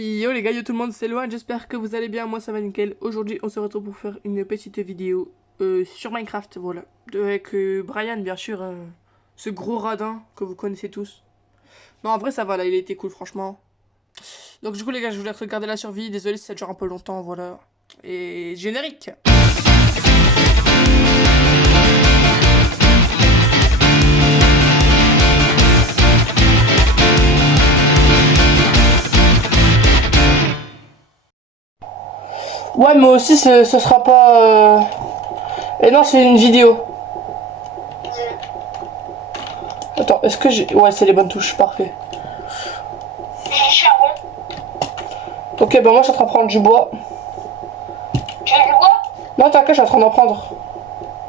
Yo les gars, yo tout le monde, c'est Loan, j'espère que vous allez bien, moi ça va nickel. Aujourd'hui on se retrouve pour faire une petite vidéo sur Minecraft, voilà. Avec Brian bien sûr, ce gros radin que vous connaissez tous. Non en vrai ça va là, il a été cool franchement. Donc du coup les gars, je voulais regarder la survie, désolé si ça dure un peu longtemps, voilà. Et générique. Ouais mais aussi ce sera pas... Et non c'est une vidéo. Attends, est-ce que j'ai... Ouais c'est les bonnes touches, parfait. J'ai charbon. Ok bah moi je suis en train de prendre du bois. Tu veux du bois? Non t'inquiète, je suis en train d'en prendre.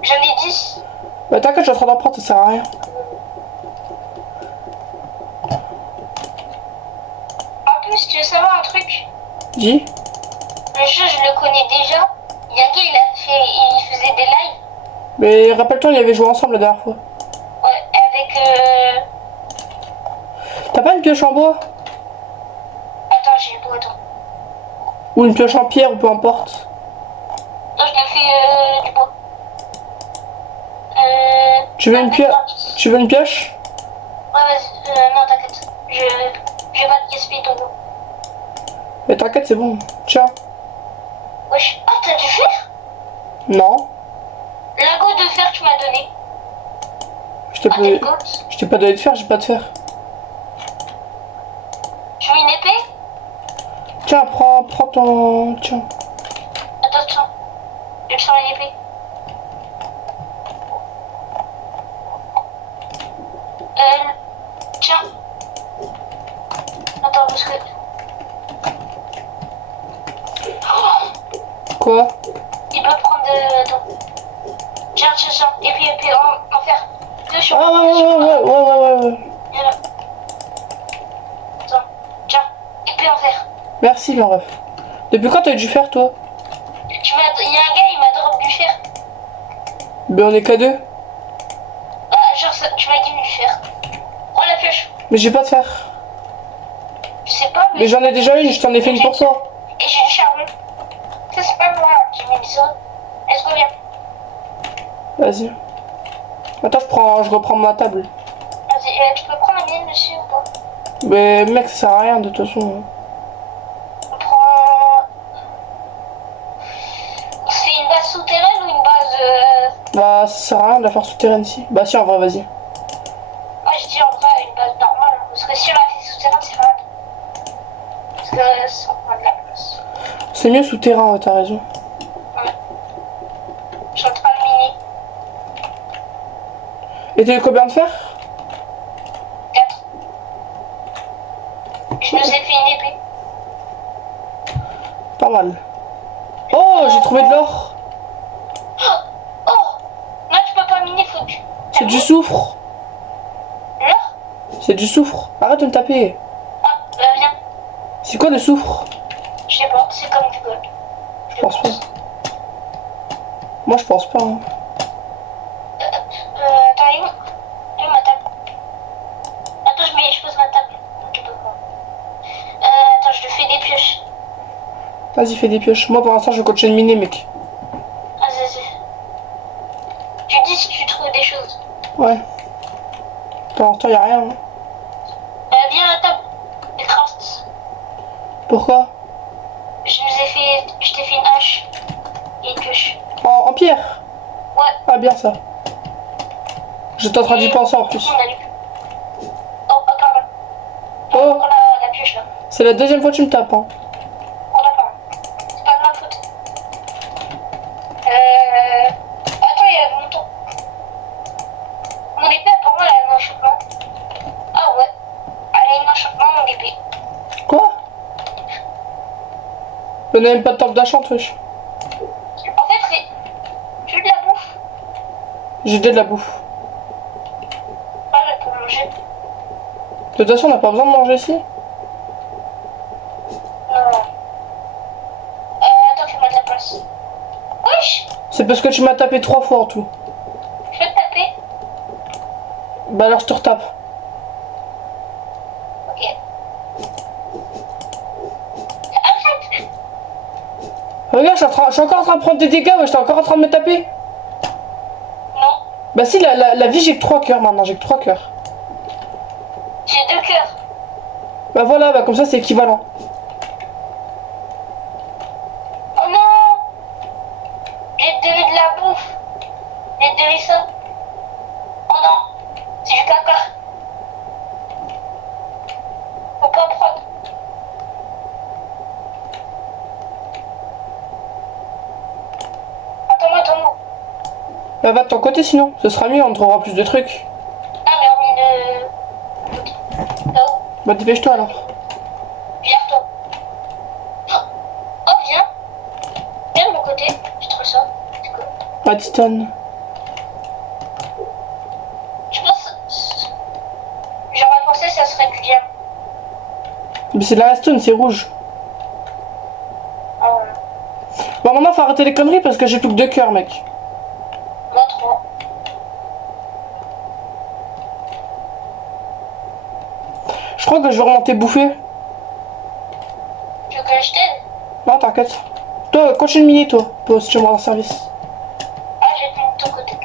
J'en ai 10. Bah t'inquiète, je suis en train d'en prendre, ça sert à rien. En plus, tu veux savoir un truc? Dis. Le jeu, je le connais déjà. Il y a un gars, il faisait des lives. Mais rappelle-toi, on y avait joué ensemble la dernière fois. Ouais, avec T'as pas une pioche en bois? Attends, j'ai le bois, attends. Ou une pioche en pierre, ou peu importe. Non, je te fais du bois. Tu veux une pioche? Tu veux une pioche? Ouais, vas-y. Non, t'inquiète. Je vais pas te gaspiller ton bois. Mais t'inquiète, c'est bon. Tiens. Wesh. Ah, t'as du fer? Non. Lingot de fer, tu m'as donné. Je t'ai Ah, pas... t'es gosse. Je t'ai pas donné de fer, j'ai pas de fer. Tu veux une épée? Tiens, prends ton... Tiens. Attends. Je vais te faire une épée. Tiens. Attends, parce que... Quoi? Il peut prendre de... Attends. Tiens. Et puis en faire deux sur... Ah ouais. Voilà. Attends. Tiens. Et puis en faire. Merci, le ref. Depuis quand t'as eu du fer, toi? Il y a un gars, il m'a drop du fer. Ben on est qu'à deux. Ah, genre, tu m'as dit du fer. Prends la pioche. Mais j'ai pas de fer. Je sais pas, Mais j'en ai déjà une, je t'en ai fait une pour toi. Et j'ai du charbon. Ça, c'est pas moi qui mets ça. Est-ce qu'on vient? Vas-y. Attends, je reprends ma table. Vas-y, tu peux prendre la mienne aussi ou pas? Mais mec, ça sert à rien de toute façon. On prend... C'est une base souterraine ou une base... Bah, ça sert à rien de la faire souterraine ici. Bah si, en vrai, vas-y. Moi, je dis en vrai une base normale. Parce que si on la fait souterraine, c'est rare. Parce que ça prend de la place. C'est mieux souterrain, ouais, t'as raison. Ouais. Je suis en train de miner. Et t'as eu combien de fer? 4. Je nous ai fait une épée. Pas mal. Oh, j'ai trouvé de l'or. Oh! Là, tu peux pas miner, faut que tu... C'est du soufre. L'or? C'est du soufre. Arrête de me taper. Ah, bah viens. C'est quoi le soufre? Je sais pas, c'est comme du gold. Je pense pas. Moi, je pense pas. Hein. Attends, elle est où ma table? Attends, je pose ma table. Tu peux pas. Attends, je te fais des pioches. Vas-y, fais des pioches. Moi, pour l'instant, je vais continuer de miner, mec. Vas-y. Tu dis si tu trouves des choses. Ouais. Pour l'instant, y'a rien. Hein. Viens à la table. Les crafts. Pourquoi? Je t'ai fait une hache. Et une pioche. En pierre? Ouais. Ah, bien ça. J'étais en train d'y penser en plus. On a lu. Oh, pardon. Oh, Prends la pioche là. c'est la deuxième fois que tu me tapes. Hein. Prends la part. C'est pas de ma faute. Attends, il y a mon temps. Mon épée, apparemment, elle a un enchantement. Ah ouais. Elle a un enchantement, mon épée. Quoi? On n'a même pas de temps d'achat, wesh. En fait, c'est... Tu veux de la bouffe? J'ai de la bouffe. Pas là pour manger. De toute façon, on n'a pas besoin de manger ici. Non. Attends, fais-moi de la place. Wesh! C'est parce que tu m'as tapé 3 fois en tout. Je vais te taper. Bah alors, je te retape. Ok. Regarde, je suis encore en train de prendre des dégâts, ouais, j'étais encore en train de me taper. Non. Bah si, la vie, j'ai que 3 cœurs maintenant, j'ai que 3 cœurs. J'ai 2 cœurs. Bah voilà, bah comme ça c'est équivalent. Oh non. J'ai de la bouffe. J'ai de ça. Oh non. C'est du caca. Faut pas en prendre. Attends-moi. Bah va de ton côté sinon, ce sera mieux, on trouvera plus de trucs. Ah mais on est de... Là-haut. Bah dépêche-toi alors. Viens toi. Oh viens. Viens de mon côté. Je trouve ça. C'est quoi? Redstone. Je pense... J'aurais pensé que ça serait plus bien. Mais c'est de la redstone, c'est rouge. Oh ouais. Bah maintenant faut arrêter les conneries parce que j'ai plus que 2 cœurs mec. Moi 3. Je crois que je vais remonter bouffer. Tu veux que je t'aide? Non t'inquiète. Toi continue de miner toi, pour si tu me rends service. Ah j'ai plus de ton côté.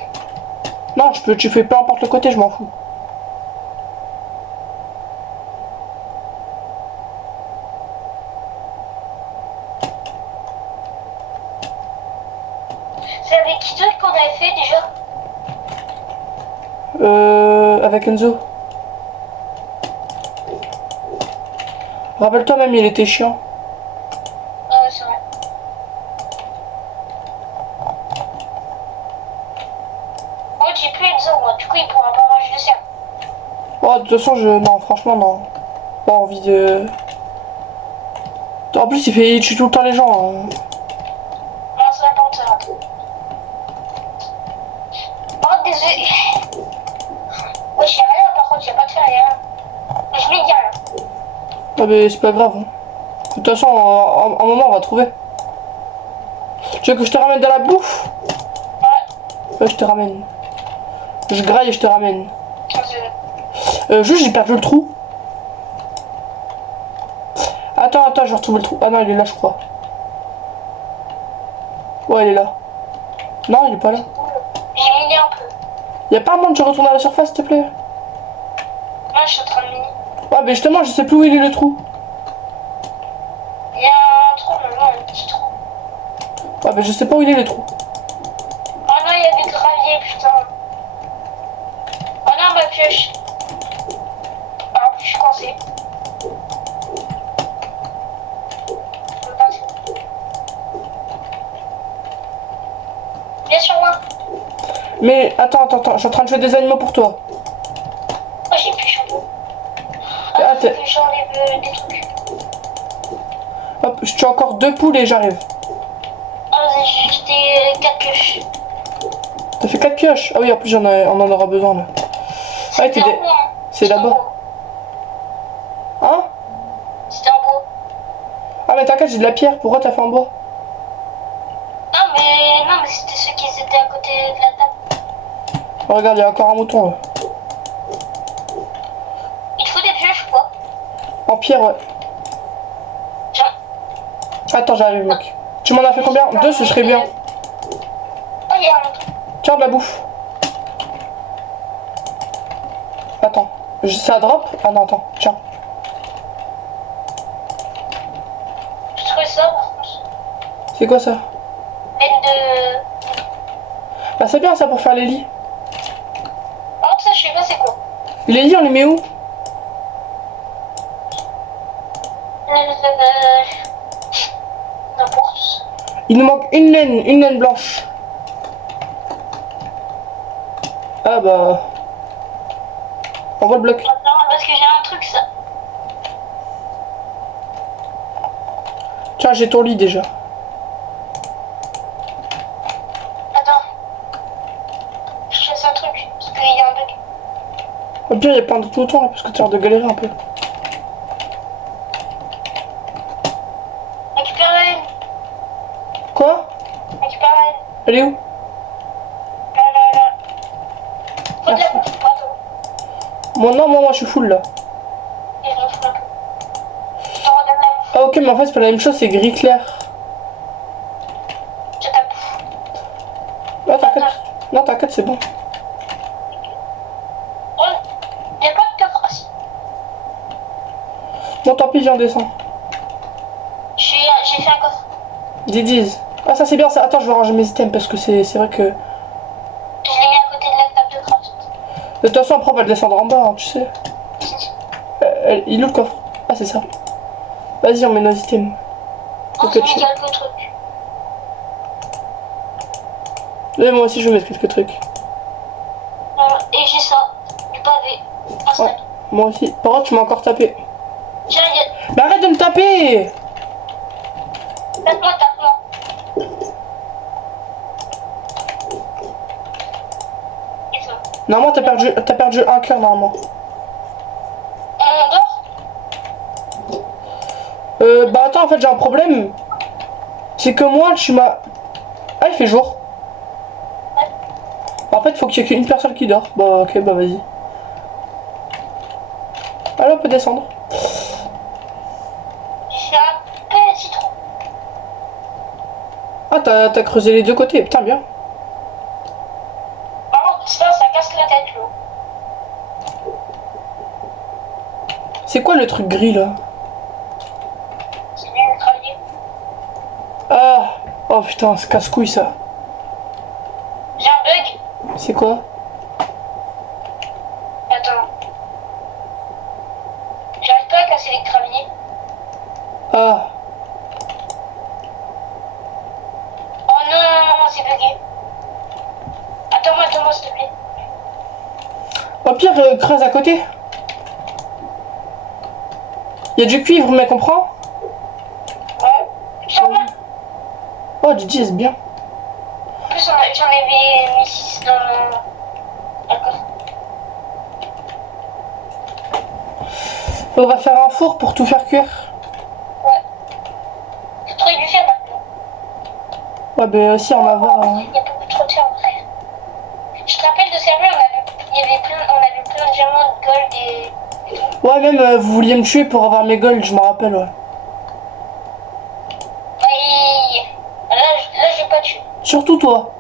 Non tu fais peu importe le côté, je m'en fous. C'est avec qui d'autre qu'on avait fait déjà? Avec Enzo. Rappelle-toi même il était chiant. Ah ouais c'est vrai. Moi j'ai plus Enzo moi, du coup il pourra pas manger le cerf. Oh de toute façon non franchement non. Pas envie de. En plus il tue tout le temps les gens. Hein. Non ça va pas me faire. Oh désolé. Ouais j'ai rien par contre, j'ai pas de fer rien. Je lui dis rien. Ah mais c'est pas grave. Hein. De toute façon un moment on va trouver. Tu veux que je te ramène de la bouffe? Ouais. Ouais je te ramène. Je graille et je te ramène. Vas-y. Juste j'ai perdu le trou. Attends, je vais retrouver le trou. Ah non il est là je crois. Ouais il est là. Non il est pas là. J'ai miné un peu. Y'a pas un moment de tu retournes à la surface s'il te plaît? Moi je suis en train de miner. Ouais mais justement je sais plus où il est le trou. Il y a un trou maintenant, un petit trou. Ouais mais je sais pas où il est le trou. Oh non il y a des graviers putain. Oh non ma pioche. Ah je suis coincée. Viens sur moi. Mais attends, je suis en train de jouer des animaux pour toi. Oh j'ai plus chaud. Ah, Ah faut t'es- que j'enlève des trucs. Hop, je tue encore 2 poules et j'arrive. Ah j'ai juste des 4 pioches. T'as fait 4 pioches? Ah oui en plus on en aura besoin là. Ouais t'es C'était en des... bois. Hein. C'est C'était en là-bas. bois. Hein? C'était en bois. Ah mais t'inquiète j'ai de la pierre, pourquoi t'as fait en bois? Non mais c'était ceux qui étaient à côté de la table. Oh, regarde il y a encore un mouton là. Il te faut des pioches ou quoi? En pierre ouais. Tiens. Attends j'arrive mec. Tu m'en as fait combien? 2 ce serait bien. Oh il y a un mouton. Tiens de la bouffe. Attends. Ça drop? Ah non attends, tiens. J'ai trouvé ça par contre. C'est quoi ça? Laine de... Bah c'est bien ça pour faire les lits. Par contre ça je sais pas c'est quoi. Les lits on les met où? N'importe. Il nous manque une laine blanche. Ah bah... On voit le bloc. Attends parce que j'ai un truc ça. Tiens j'ai ton lit déjà. Attends. Je chasse un truc parce qu'il y a un bug. Au pire il y a plein d'autres moutons là parce que t'as l'air de galérer un peu. Récupère la laine. Quoi? Récupère la laine. Elle est où? Là. Faut de la Merci. bouffe. Attends. Moi je suis full là. Et je m'en fous un peu. Je te redonne la bouffe. Ah ok mais en fait c'est pas la même chose, c'est gris clair. c'est bon. Oh, y a pas de coffre. Ah, si. Bon, tant pis, viens, descends. J'ai fait un coffre. Didiz. Ah, ça c'est bien ça. Attends, je vais ranger mes items parce que c'est vrai que. Je l'ai mis à côté de la table de craft. De toute façon, après, on va le descendre en bas, hein, tu sais. Il est où le coffre? Ah, c'est ça. Vas-y, on met nos items. Oh, j'ai mis quelques trucs. Et moi aussi, je vais mettre quelques trucs. Et j'ai ça. Du pavé. Un Ouais, stack. moi aussi. Par contre, tu m'as encore tapé. Tiens, Mais arrête de me taper! tape-moi, tape-moi. Et ça. Normalement, t'as perdu un cœur, normalement. On dort? Bah attends, en fait, j'ai un problème. C'est que moi, tu m'as... Ah, il fait jour. Ouais. En fait, faut qu'il y ait qu'une personne qui dort. Bah, ok, bah vas-y. Allez, on peut descendre. J'ai fait un petit trou. Ah, t'as creusé les deux côtés. Putain, bien. Par contre, ça casse la tête, l'eau. C'est quoi le truc gris, là? C'est du gravier. Ah. Oh, putain, c'est casse-couille, ça. J'ai un bug. C'est quoi? Attends. J'arrive pas à casser les graviers. Ah. Oh non, c'est bugué. Attends-moi, s'il te plaît. Au pire, creuse à côté. Il y a du cuivre, mais comprends? Ouais. Charme. Oh, Gigi, c'est bien. En plus, j'en avais mis 6 dans le coffre. On va faire un four pour tout faire cuire. Ouais. Faut trouver du fer maintenant. Ouais, bah aussi, on va voir. Il y a beaucoup trop de fer en vrai. Je te rappelle de servir, on avait plein de diamants, de gold et tout. Ouais, même vous vouliez me tuer pour avoir mes golds, je me rappelle, ouais. Et là, je vais pas tuer. Surtout toi.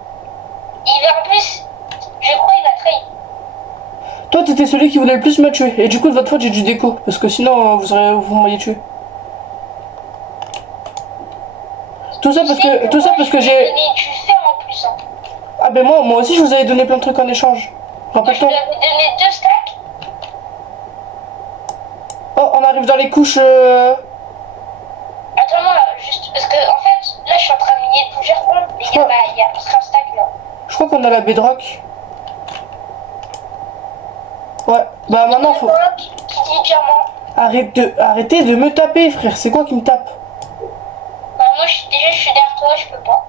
Il va en plus, je crois il va trahir. Toi, t'étais celui qui voulait le plus me tuer. Et du coup, de votre faute, j'ai dû déco. Parce que sinon, vous m'auriez tué. Tout ça parce que j'ai... Tu fais en plus. Hein. Ah ben moi aussi, je vous avais donné plein de trucs en échange. Moi, je Rappelle-toi. lui avais donné 2 stacks. Oh, on arrive dans les couches... Attends-moi, juste parce que en fait, là, je suis en train de miner plusieurs points. Mais il y a presque un stack là. Je crois qu'on a la bedrock. Ouais, bah maintenant faut... Qui dit diamant. Arrêtez de me taper, frère. C'est quoi qui me tape? Bah, moi, je suis derrière toi, je peux pas.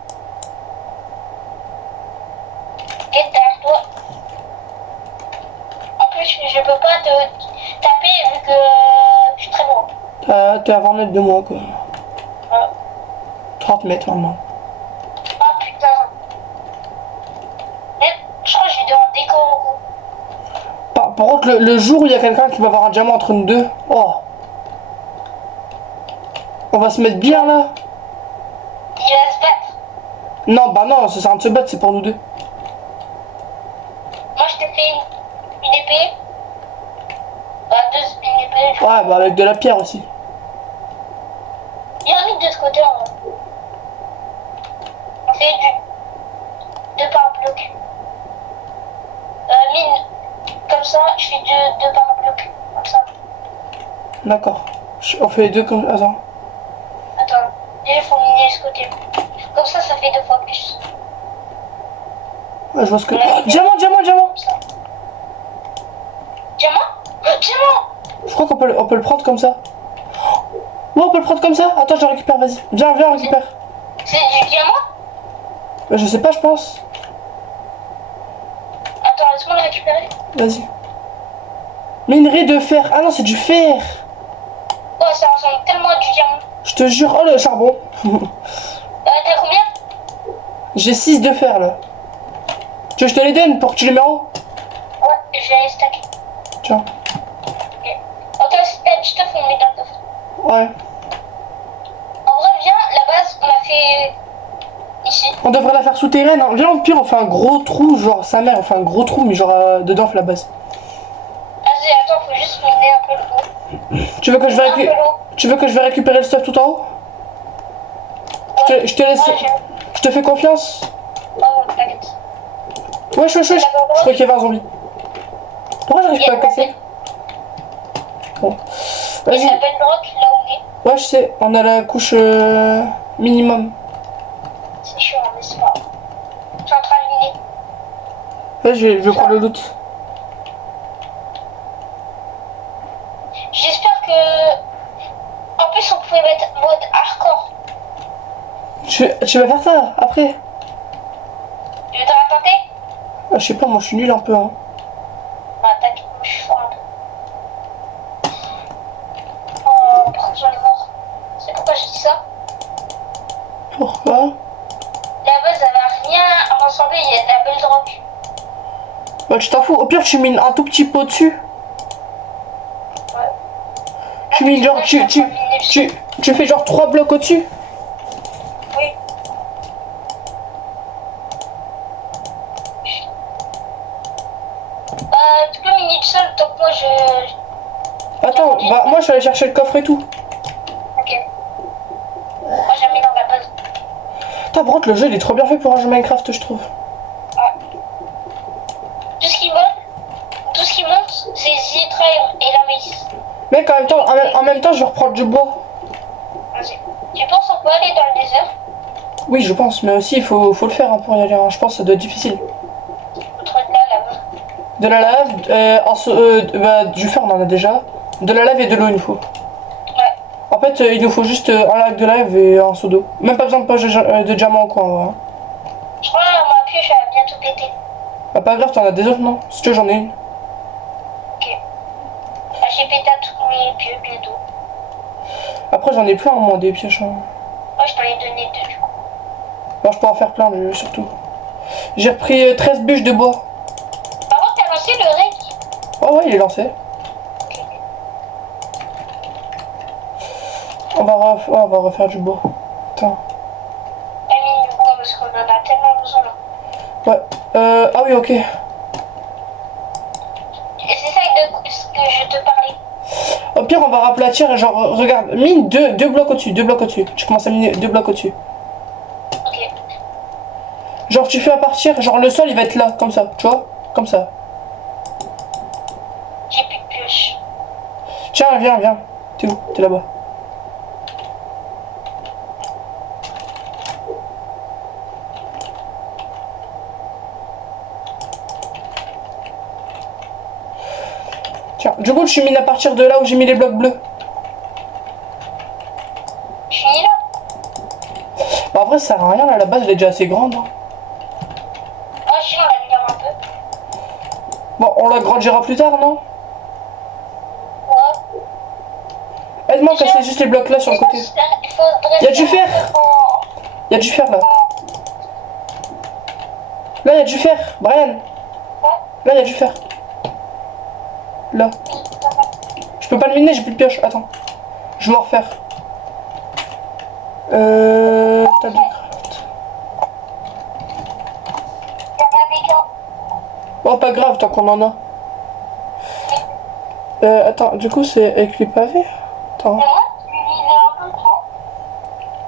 Get derrière toi. En plus, je peux pas te taper vu que je suis très loin. T'es à 20 mètres de moi, quoi. Ouais. 30 mètres, normalement. Ah putain. Mais je crois que je vais devoir déco au coup. Par contre, le jour où il y a quelqu'un qui va avoir un diamant entre nous deux... Oh. On va se mettre bien, là. Il va se battre. Non, bah non, ça sert à rien de se battre, c'est pour nous deux. Moi, je t'ai fait une épée. Bah, une épée. Ouais, bah avec de la pierre aussi. Il y a un mythe de ce côté, en vrai. On fait du 2 par bloc. Mine. Comme ça, je fais 2 par bloc. Comme ça. D'accord. On fait les deux comme... Attends. Attends. Déjà, il faut miner ce côté. Comme ça fait 2 fois plus. Ouais, je vois ce que... Oh, diamant! Comme ça. Diamant? Diamant! Je crois qu'on peut le prendre comme ça. Ouais, on peut le prendre comme ça. Attends, je le récupère, vas-y. Viens, récupère. C'est du diamant? Je sais pas, je pense. Attends, laisse-moi le récupérer. Vas-y. Minerai de fer. Ah non, c'est du fer. Oh, ça ressemble tellement à du diamant. Je te jure. Oh, le charbon. T'as combien? J'ai 6 de fer, là. Tu veux que je te les donne pour que tu les mets en haut? Ouais, je vais les stacker. Tiens. Ok. Ok, je te fais une médaille de coffre. Ouais. En vrai, viens, la base, on a fait ici. On devrait la faire souterraine. Hein. Viens, au pire, on fait un gros trou, genre sa mère, on fait un gros trou, mais genre dedans, on fait la base. Vas-y, attends, faut juste miner un peu l'eau. Tu veux que je vais récupérer le stuff tout en haut? Je te laisse. Je te fais confiance. Oh, t'inquiète. Wesh. Je crois qu'il y avait un zombie. Pourquoi j'arrive pas à casser? Bon. Il Vas-y. s'appelle Rock, là où il est. Ouais, je sais. On a la couche minimum. C'est chaud, mais c'est pas. Je suis en train de miner. Ouais, je vais prendre le loot. J'espère que. En plus, on pouvait mettre mode hardcore. Tu vas faire ça après? Tu veux te raconter? Ah, je sais pas, moi je suis nul un peu. Hein. Bah, t'inquiète, moi je suis fort. Oh, pourquoi j'en ai mort? C'est pourquoi je dis ça? Pourquoi? La base, elle va rien ressembler, il y a de la belle rock. Bah, tu t'en fous. Au pire, tu mines un tout petit pot dessus. Ouais. Tu mines genre. Tu fais genre 3 blocs au-dessus. Oui. Tu peux miner tout seul, tant que moi je. Attends, bah moi je vais aller chercher le coffre et tout. Ok. Moi j'ai mis dans la base. Putain, par contre, le jeu il est trop bien fait pour un jeu Minecraft, je trouve. Ouais. Tout ce qui monte, c'est Zitreim et la maïs. Mec, en même temps, je vais reprendre du bois. Vas-y. Tu penses qu'on peut aller dans le désert? Oui, je pense, mais aussi il faut le faire hein, pour y aller. Hein. Je pense que ça doit être difficile. Faut trouver de la lave. De la lave, du fer on en a déjà. De la lave et de l'eau il nous faut. Ouais. En fait, il nous faut juste un lac de lave et un seau d'eau. Même pas besoin de poche de diamant ou quoi. Hein. Je crois que ma pioche elle va bientôt péter. Bah, pas grave, t'en as des autres, non? Si tu veux, j'en ai une. Ok. Bah, j'ai pété à tous mes pieux bientôt. Après, j'en ai plein, moi, des pioches. Hein. Moi, je t'en ai donné 2 du coup. Alors, je peux en faire plein, surtout. J'ai repris 13 bûches de bois. Par contre, t'as lancé le rake? Oh, ouais, il est lancé. Ok. On va refaire du bois. Attends. T'as mis du bois parce qu'on en a tellement besoin là. Ouais. Ah oui, ok. Et c'est ça de ce que je te parlais. Au pire, on va raplatir et genre, regarde, mine 2 blocs au-dessus, 2 blocs au-dessus. Tu commences à miner 2 blocs au-dessus. Ok. Genre, tu fais à partir, genre le sol il va être là, comme ça, tu vois? Comme ça. J'ai plus de pioche. Tiens, viens. T'es où? T'es là-bas. Tiens, du coup, je mine à partir de là où j'ai mis les blocs bleus. Je suis là. Bah, après, ça sert à rien, là, la base elle est déjà assez grande. Hein. Ah, si, on la mine un peu. Bon, on l'agrandira plus tard, non? Ouais. Aide-moi à casser juste les blocs là sur le côté. Il Y a du fer. Y a du fer là. Là, y a du fer, Brian. Là, y a du fer. Là. Je peux pas le miner, j'ai plus de pioche. Attends. Je vais en refaire. T'as du craft. Oh, pas grave, tant qu'on en a. Attends, du coup, c'est avec les pavés. Attends.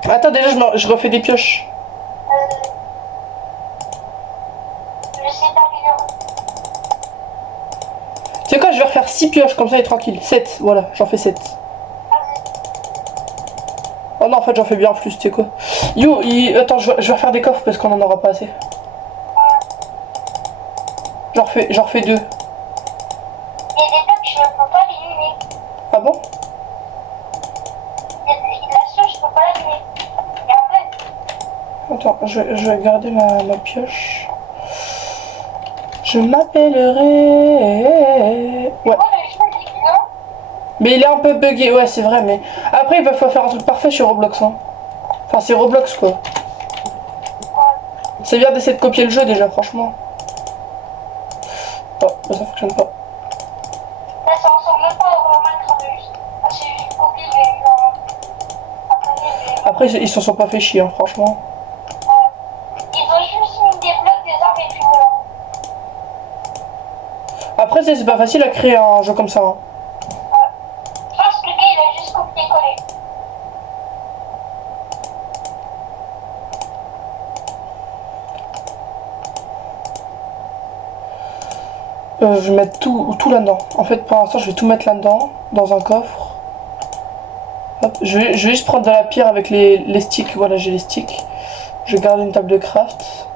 Attends, déjà, je refais des pioches. Tu sais quoi, je vais refaire 6 pioches, comme ça, et tranquille. 7, voilà, j'en fais 7. Oh non, en fait, j'en fais bien plus, tu sais quoi. Yo, attends, je vais refaire des coffres parce qu'on en aura pas assez. J'en refais 2. Il y a des blocs, je ne peux pas les miner. Ah bon? La seule, je peux pas la miner. Il y a un bug. Attends, je vais garder ma pioche. Je m'appellerai... Ouais. Moi, le jeu, il est bien. Mais il est un peu bugué, ouais, c'est vrai, mais... Après, il faut faire un truc parfait sur Roblox, hein. Enfin, c'est Roblox, quoi. C'est bien d'essayer de copier le jeu, déjà, franchement. Oh, ça fonctionne pas. Là, ça ressemble même pas au Minecraft, juste. Ah, c'est juste copié, j'ai eu un... Après, ils se sont pas fait chier, hein, franchement. Il c'est pas facile à créer un jeu comme ça. Hein. Je pense que le gars, il a juste copié-collé. Je vais mettre tout là-dedans. En fait, pour l'instant, je vais tout mettre là-dedans, dans un coffre. Hop. Je vais juste prendre de la pierre avec les sticks. Voilà, j'ai les sticks. Je vais garder une table de craft.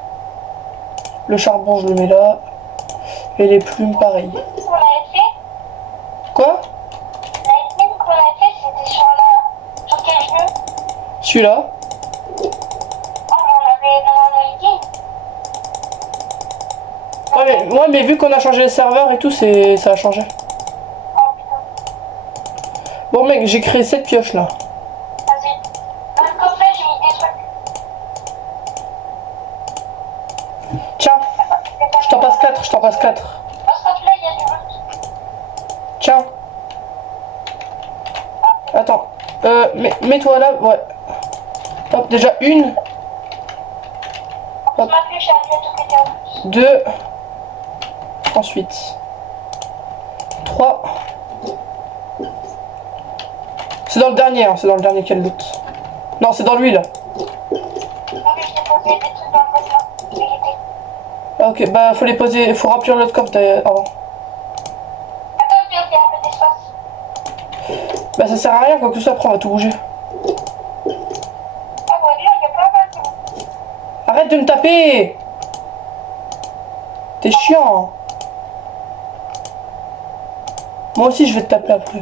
Le charbon, je le mets là. Et les plumes, pareil. On avait fait. Quoi? La mine qu'on a fait, c'était sur quel jeu? Celui-là. Oh, mais on avait dans la game. Ouais, mais vu qu'on a changé les serveurs et tout, ça a changé. Oh putain. Bon, mec, j'ai créé 7 pioches là. Vas-y. Dans le coffret, j'ai mis des trucs. Tiens, je t'en passe 4, je t'en passe 4. Dans ce coffret-là, il y a du loot. Tiens. Attends. Mets-toi là, ouais. Hop, déjà une. On m'a fait, je suis allée à tout péter en plus. 2. Ensuite. 3. C'est dans le dernier, hein, c'est dans le dernier qu'il y a le loot. Non, c'est dans lui là. Non, mais je t'ai posé des trucs dans le coffre là. Vérité. Ah, ok, bah faut les poser, faut remplir l'autre coffre avant. Attends, je vais faire un peu d'espace. Bah ça sert à rien, quoi que ce soit, après on va tout bouger. Ah ouais, là, il y a pas mal de... Arrête de me taper! T'es chiant! Moi aussi je vais te taper après.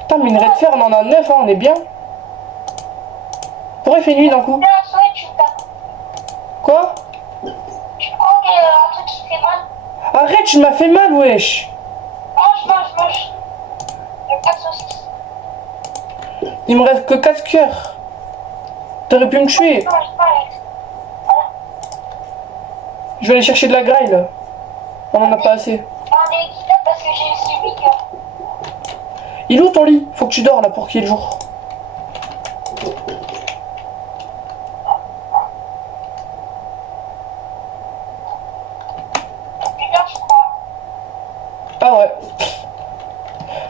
Putain, mais une raie de fer, on en a 9, hein, on est bien. Pourquoi il fait nuit d'un coup? Là, en soi, tu tapes. Quoi? Tu prends un truc qui fait mal. Arrête, tu m'as fait mal, wesh! Mange. Il y a pas de saucisse. Il me reste que 4 cœurs. T'aurais pu me tuer. Mange pas, Alex. Voilà. Je vais aller chercher de la graille là. On en a pas assez. Un des équitables parce que j'ai aussi 8 cœurs. Il est où ton lit? Faut que tu dors là pour qu'il y ait le jour. C'est bien, je crois. Ah ouais.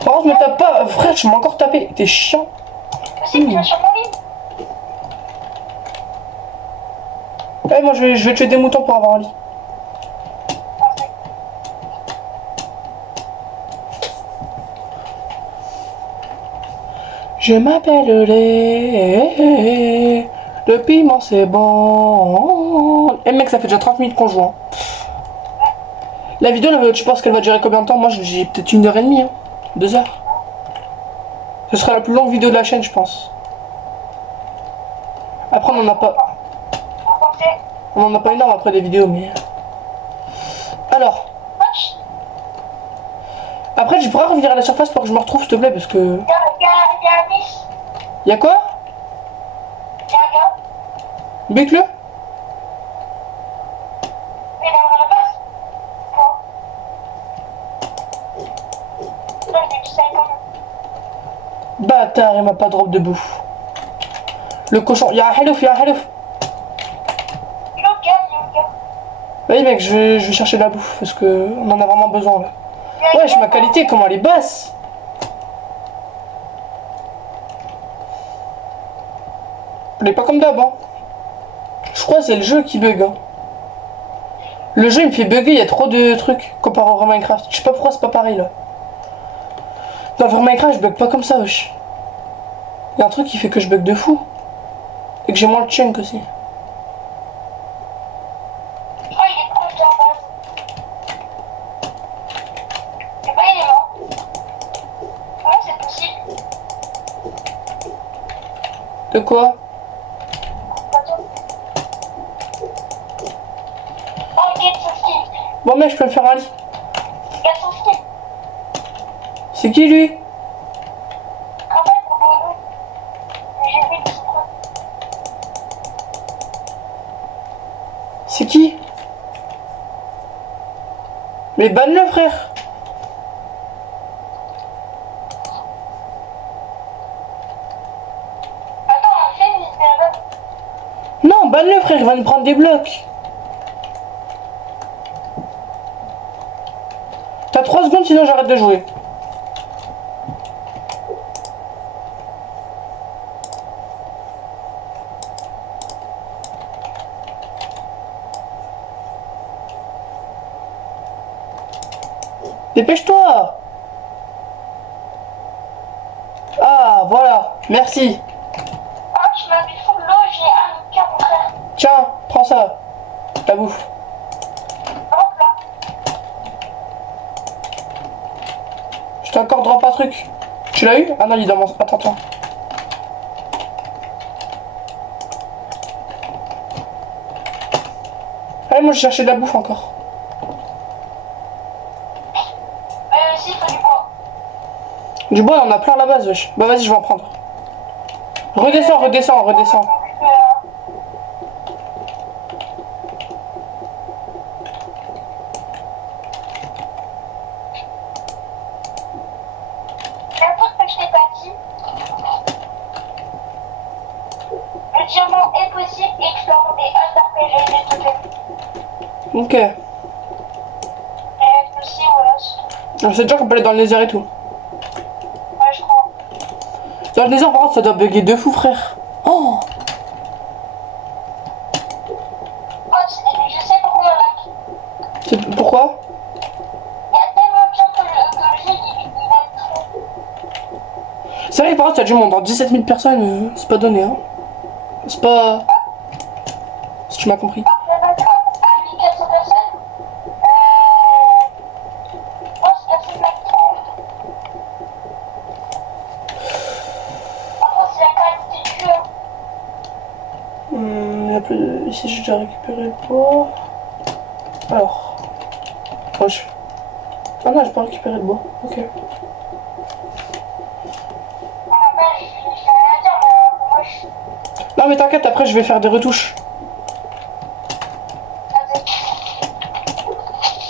Par contre, me tape pas. Frère, tu m'as encore tapé. T'es chiant. Je sais que tu vas sur mon lit. Eh, moi je vais tuer des moutons pour avoir un lit. Parfait. Je m'appelle Lé. Le piment c'est bon. Eh mec, ça fait déjà 30 minutes qu'on joue. Hein. La vidéo, tu penses qu'elle va durer combien de temps? Moi j'ai peut-être 1h30, hein. 2 heures. Ce sera la plus longue vidéo de la chaîne, je pense. Après, on en a pas. On en a pas énorme après des vidéos, mais. Alors. Après, tu pourras revenir à la surface pour que je me retrouve, s'il te plaît, parce que. Il y a un niche. Y'a quoi? Il y a un gars. Bec-le? Mais dans la base. Bon. Là, je vais du ça quand même. Bâtard, il m'a pas drop de bouffe. Le cochon. Y'a un halouf, y'a un halouf. Il est au gars. Oui, mec, je vais chercher de la bouffe, parce que on en a vraiment besoin là. Wesh, ma qualité, comment elle est basse! Elle est pas comme d'hab, hein. Je crois que c'est le jeu qui bug, hein. Le jeu il me fait bugger, il y a trop de trucs comparé au vrai Minecraft. Je sais pas pourquoi c'est pas pareil là. Dans le vrai Minecraft, je bug pas comme ça, wesh. Il y a un truc qui fait que je bug de fou. Et que j'ai moins le chunk aussi. Je crois qu'il est proche de la base. C'est pas, il est mort. Comment c'est possible? De quoi? Attends. Oh, il est son skin. Bon mec, je peux me faire un lit. Il a son skin. C'est qui lui? Rappelle pour le nom. Mais j'ai vu de son truc. C'est qui? Mais banne-le, frère. Attends, on fait une liste. Non, banne-le, frère, il va nous prendre des blocs. sinon j'arrête de jouer. Dépêche-toi! Ah, voilà, merci. Ah, tu m'as mis full l'eau, j'ai un cœur, mon frère. Tiens, prends ça. La bouffe. Hop là. Je t'ai encore drop un truc. Tu l'as eu? Ah non, il est dans mon... Attends, attends. Allez, moi je cherchais de la bouffe encore. Aussi, il faut du bois. Du bois, on en a plein à la base, wesh. Bah vas-y, je vais en prendre. Redescends, redescends, redescends. La chose que je t'ai pas dit, le diamant est possible et que je peux avoir des haltes RPG de tout fait. Ok. Et aussi, voilà. On sait déjà qu'on peut aller dans le nether et tout. Ouais, je crois. Dans le nether, par contre, ça doit bugger de fou, frère. Oh! Oh, je sais pourquoi on lag. Pourquoi? Il y a tellement de gens que le jeu, il va trop. C'est vrai que par contre, il y a du monde. Dans 17 000 personnes, c'est pas donné, hein. C'est pas... Si tu m'as compris. Après, maintenant, à 1400 personnes, je pense que c'est lag trop. Par contre, c'est la qualité du jeu. Il y a plus de... Ici, j'ai déjà récupéré le bois. Alors... Proche. Ah non, j'ai pas récupéré le bois. Ok. Voilà, ben, je vais rien dire, mais moi, je suis. Non mais t'inquiète, après je vais faire des retouches.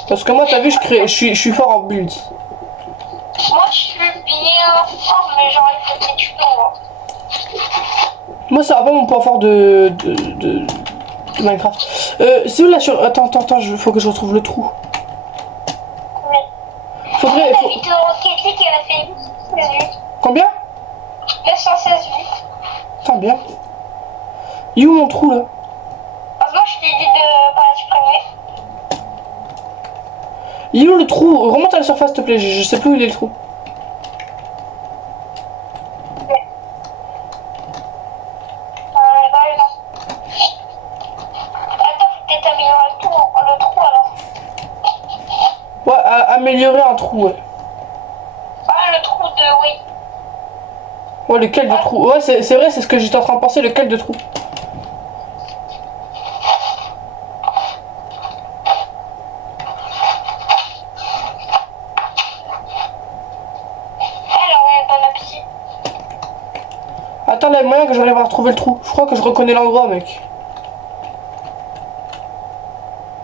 Parce que moi, t'as vu, je suis fort en build. Moi, je suis bien fort, mais j'aurais fait des tutos, moi. Moi, c'est pas mon point fort de Minecraft. C'est où là sur... Attends, faut que je retrouve le trou. Oui. Faudrait... La vidéo Rocket League, elle a fait 916 vues. Combien? 916 vues. Attends, bien. Il est où mon trou là? Heureusement, je t'ai dit de pas la supprimer. Il est où le trou? Remonte à la surface, s'il te plaît, je sais plus où il est le trou. Attends, faut peut-être améliorer le trou alors. Ouais, améliorer un trou, ouais. Ah, le trou de... Oui. Ouais, lequel de trou? Ouais, c'est vrai, c'est ce que j'étais en train de penser, lequel de trou? Alors, on est dans la piscine. Attends, là, il y a moyen que j'arrive à retrouver le trou. Je crois que je reconnais l'endroit, mec.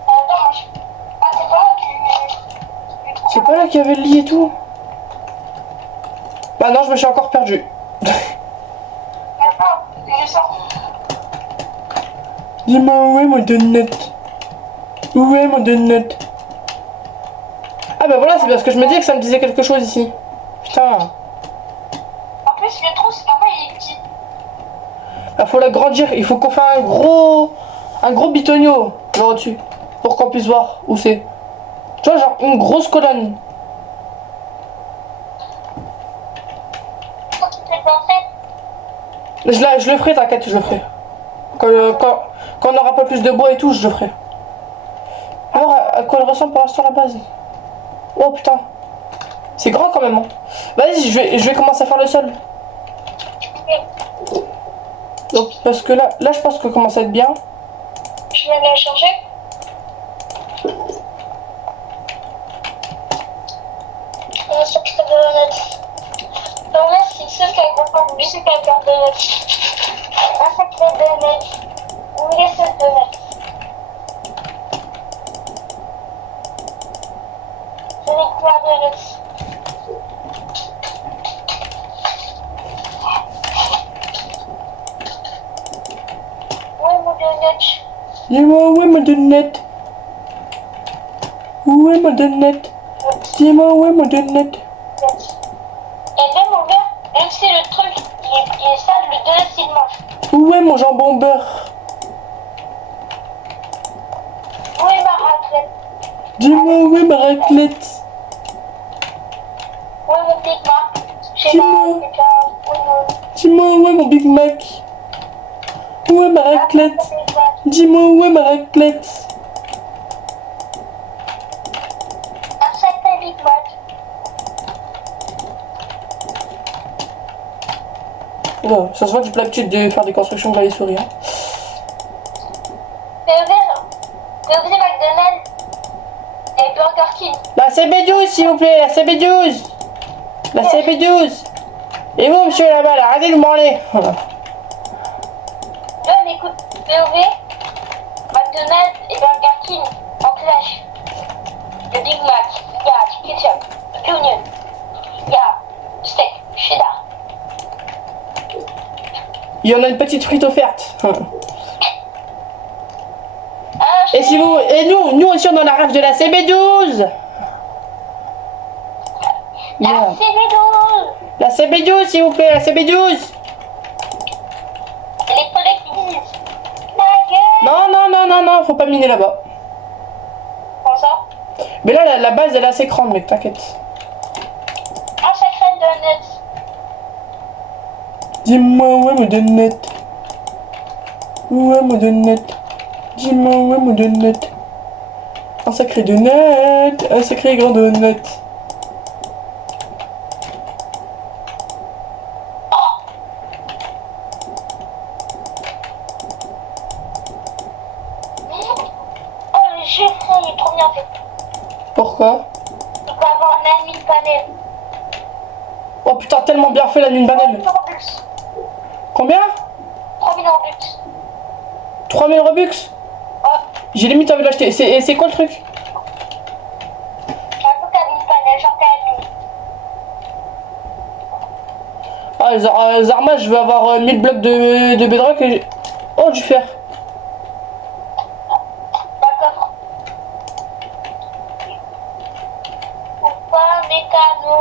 Attends, moi, je... Ah, c'est pas là du trou. C'est pas là qu'il y avait le lit et tout? Bah non, je me suis encore perdu. Attends, je sors. Dis-moi où est mon donut? Où est mon donut? Ah bah voilà, c'est parce que je me disais que ça me disait quelque chose ici. Putain. En plus, le trou, c'est normal, il est petit. Bah faut l'agrandir, il faut qu'on fasse un gros bitonio là au-dessus. Pour qu'on puisse voir où c'est. Tu vois, genre une grosse colonne. Faut qu'il te l'entrée. Je le ferai, t'inquiète, je le ferai. Quand on aura pas plus de bois et tout, je le ferai. Alors, à quoi elle ressemble pour l'instant la base? Oh putain. C'est grand quand même. Hein. Vas-y, je vais commencer à faire le sol. Donc, parce que là, je pense que commence à être bien. Je vais aller changer. On va s'occuper de la note. Alors là, c'est celle qui a beaucoup de bus et qui a de notes. Un sacré de notes. Où est cette de notes? Je vais découvrir de notes. Où est mon donut? Dis-moi où est ma donut? Où est ma donut? Dis-moi où est mon donut? Et même mon gars, même si le truc il est sale, le donut il mange. Où est mon jambon beurre? Où est ma raclette? Dis-moi où est ma raclette? Où est mon Big Mac? Je sais Dis-moi. pas, Dis-moi où est mon Big Mac? Où est ma raclette? Dis-moi où est ma raclette? Un sacré Big Mac. Oh, ça se voit que j'ai pas l'habitude de faire des constructions de les souris. Hein. POV McDonald's et Burger King. La CB12 s'il vous plaît, la CB12. La CB12. Et vous monsieur là-bas, là, arrêtez de me branler. Voilà. Non mais écoute, POV, McDonald's et Burger King en clash. Le Big Mac, il y a ketchup, l'onion, il y a steak, cheddar. Il y en a une petite frite offerte. Ah, Et si vous. Et nous aussi on en a rêve de la CB12. la Merde. CB12. La CB12 s'il vous plaît, la CB12. Les collègues qui disent ta gueule. Non, faut pas miner là-bas. Comment ça? Mais là la base elle est assez grande mec, t'inquiète. Un sacré donut. Dis-moi où est mon donut? Où est mon donut? Dis-moi où est mon donut? Un sacré donut, un sacré grand donut. Oh, le jeu frère, il est trop bien fait. Pourquoi? Il peut avoir un ami panel. Oh putain, tellement bien fait la lune banane. 3000 Robux. Combien? 3000 Robux. 3000 Robux? Oh, J'ai limite envie de l'acheter. C'est quoi le truc? j'ai un peu qu'à une panel, j'en ai admis. Ah, Zarma, je veux avoir 1000 blocs de bedrock et j'ai... Oh, du fer. D'accord. Pourquoi mécano?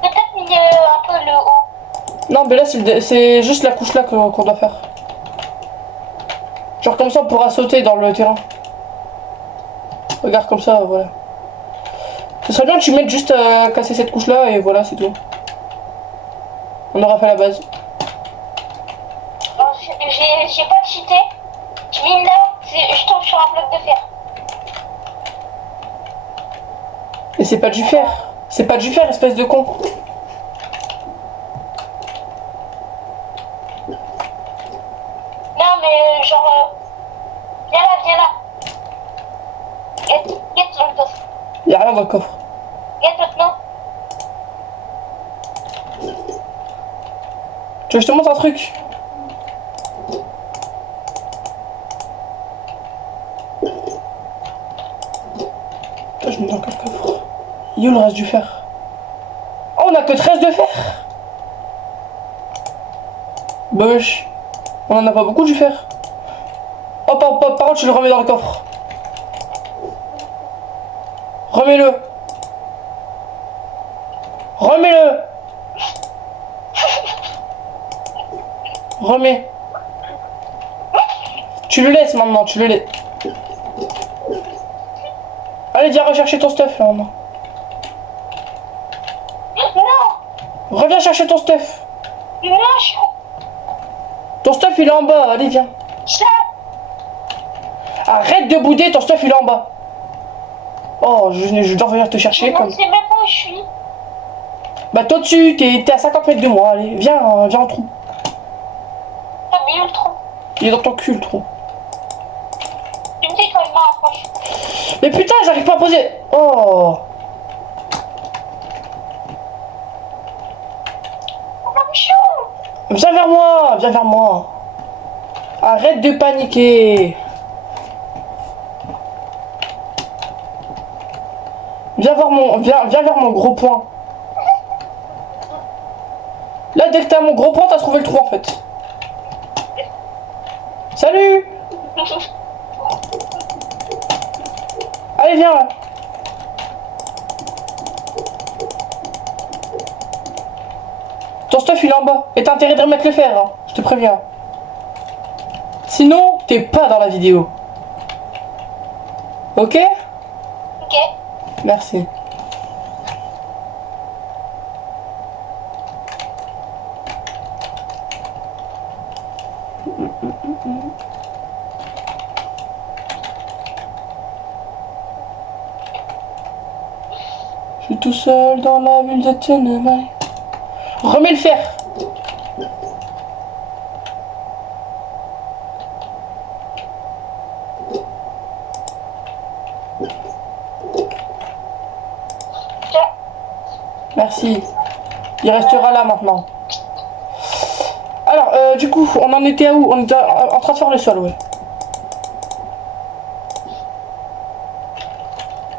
Peut-être miner un peu le haut. Non, mais là, c'est juste la couche là qu'on doit faire. Genre comme ça, on pourra sauter dans le terrain. Regarde comme ça, voilà. Ce serait bien que tu mettes juste à casser cette couche là et voilà, c'est tout. On aura fait la base. Alors, j'ai pas cheaté. Je mine là, je tombe sur un bloc de fer. Et c'est pas du fer. C'est pas du fer, espèce de con. Non, mais genre. Viens là. Get le coffre. Y'a rien dans le coffre. Get maintenant. Tu veux que je te montre un truc? Putain, je mets dans quel coffre? Il y a le reste du fer. Oh, on a que 13 de fer. Bosh. On en a pas beaucoup du fer. Hop, par contre, tu le remets dans le coffre. Remets-le. Remets-le. Remets. Tu le laisses maintenant, tu le laisses. Allez, viens rechercher ton stuff là maintenant. Non. Reviens chercher ton stuff. Non, je Ton stuff il est en bas, allez viens. ça. Arrête de bouder, ton stuff il est en bas. Oh, je dois revenir te chercher Je comme... ne sais même pas où je suis. Bah toi dessus, t'es à 50 mètres de moi, allez, viens en trou. T'as mis le trou. Il est dans ton cul le trou. Tu me dis quand il m'en approche. Mais putain, j'arrive pas à poser. Oh. Viens vers moi, viens vers moi. Arrête de paniquer. Viens vers mon gros point. Là, dès que t'as mon gros point, t'as trouvé le trou en fait. Salut. Allez, viens là. Ton stuff il est en bas. Et t'as intérêt de remettre le fer, hein. Je te préviens. Sinon, t'es pas dans la vidéo. Ok? Ok. Merci. Je suis tout seul dans la ville de Tenemai. Remets le fer. Merci. Il restera là maintenant. Alors, du coup, on en était à où? On était en train de faire le sol, ouais.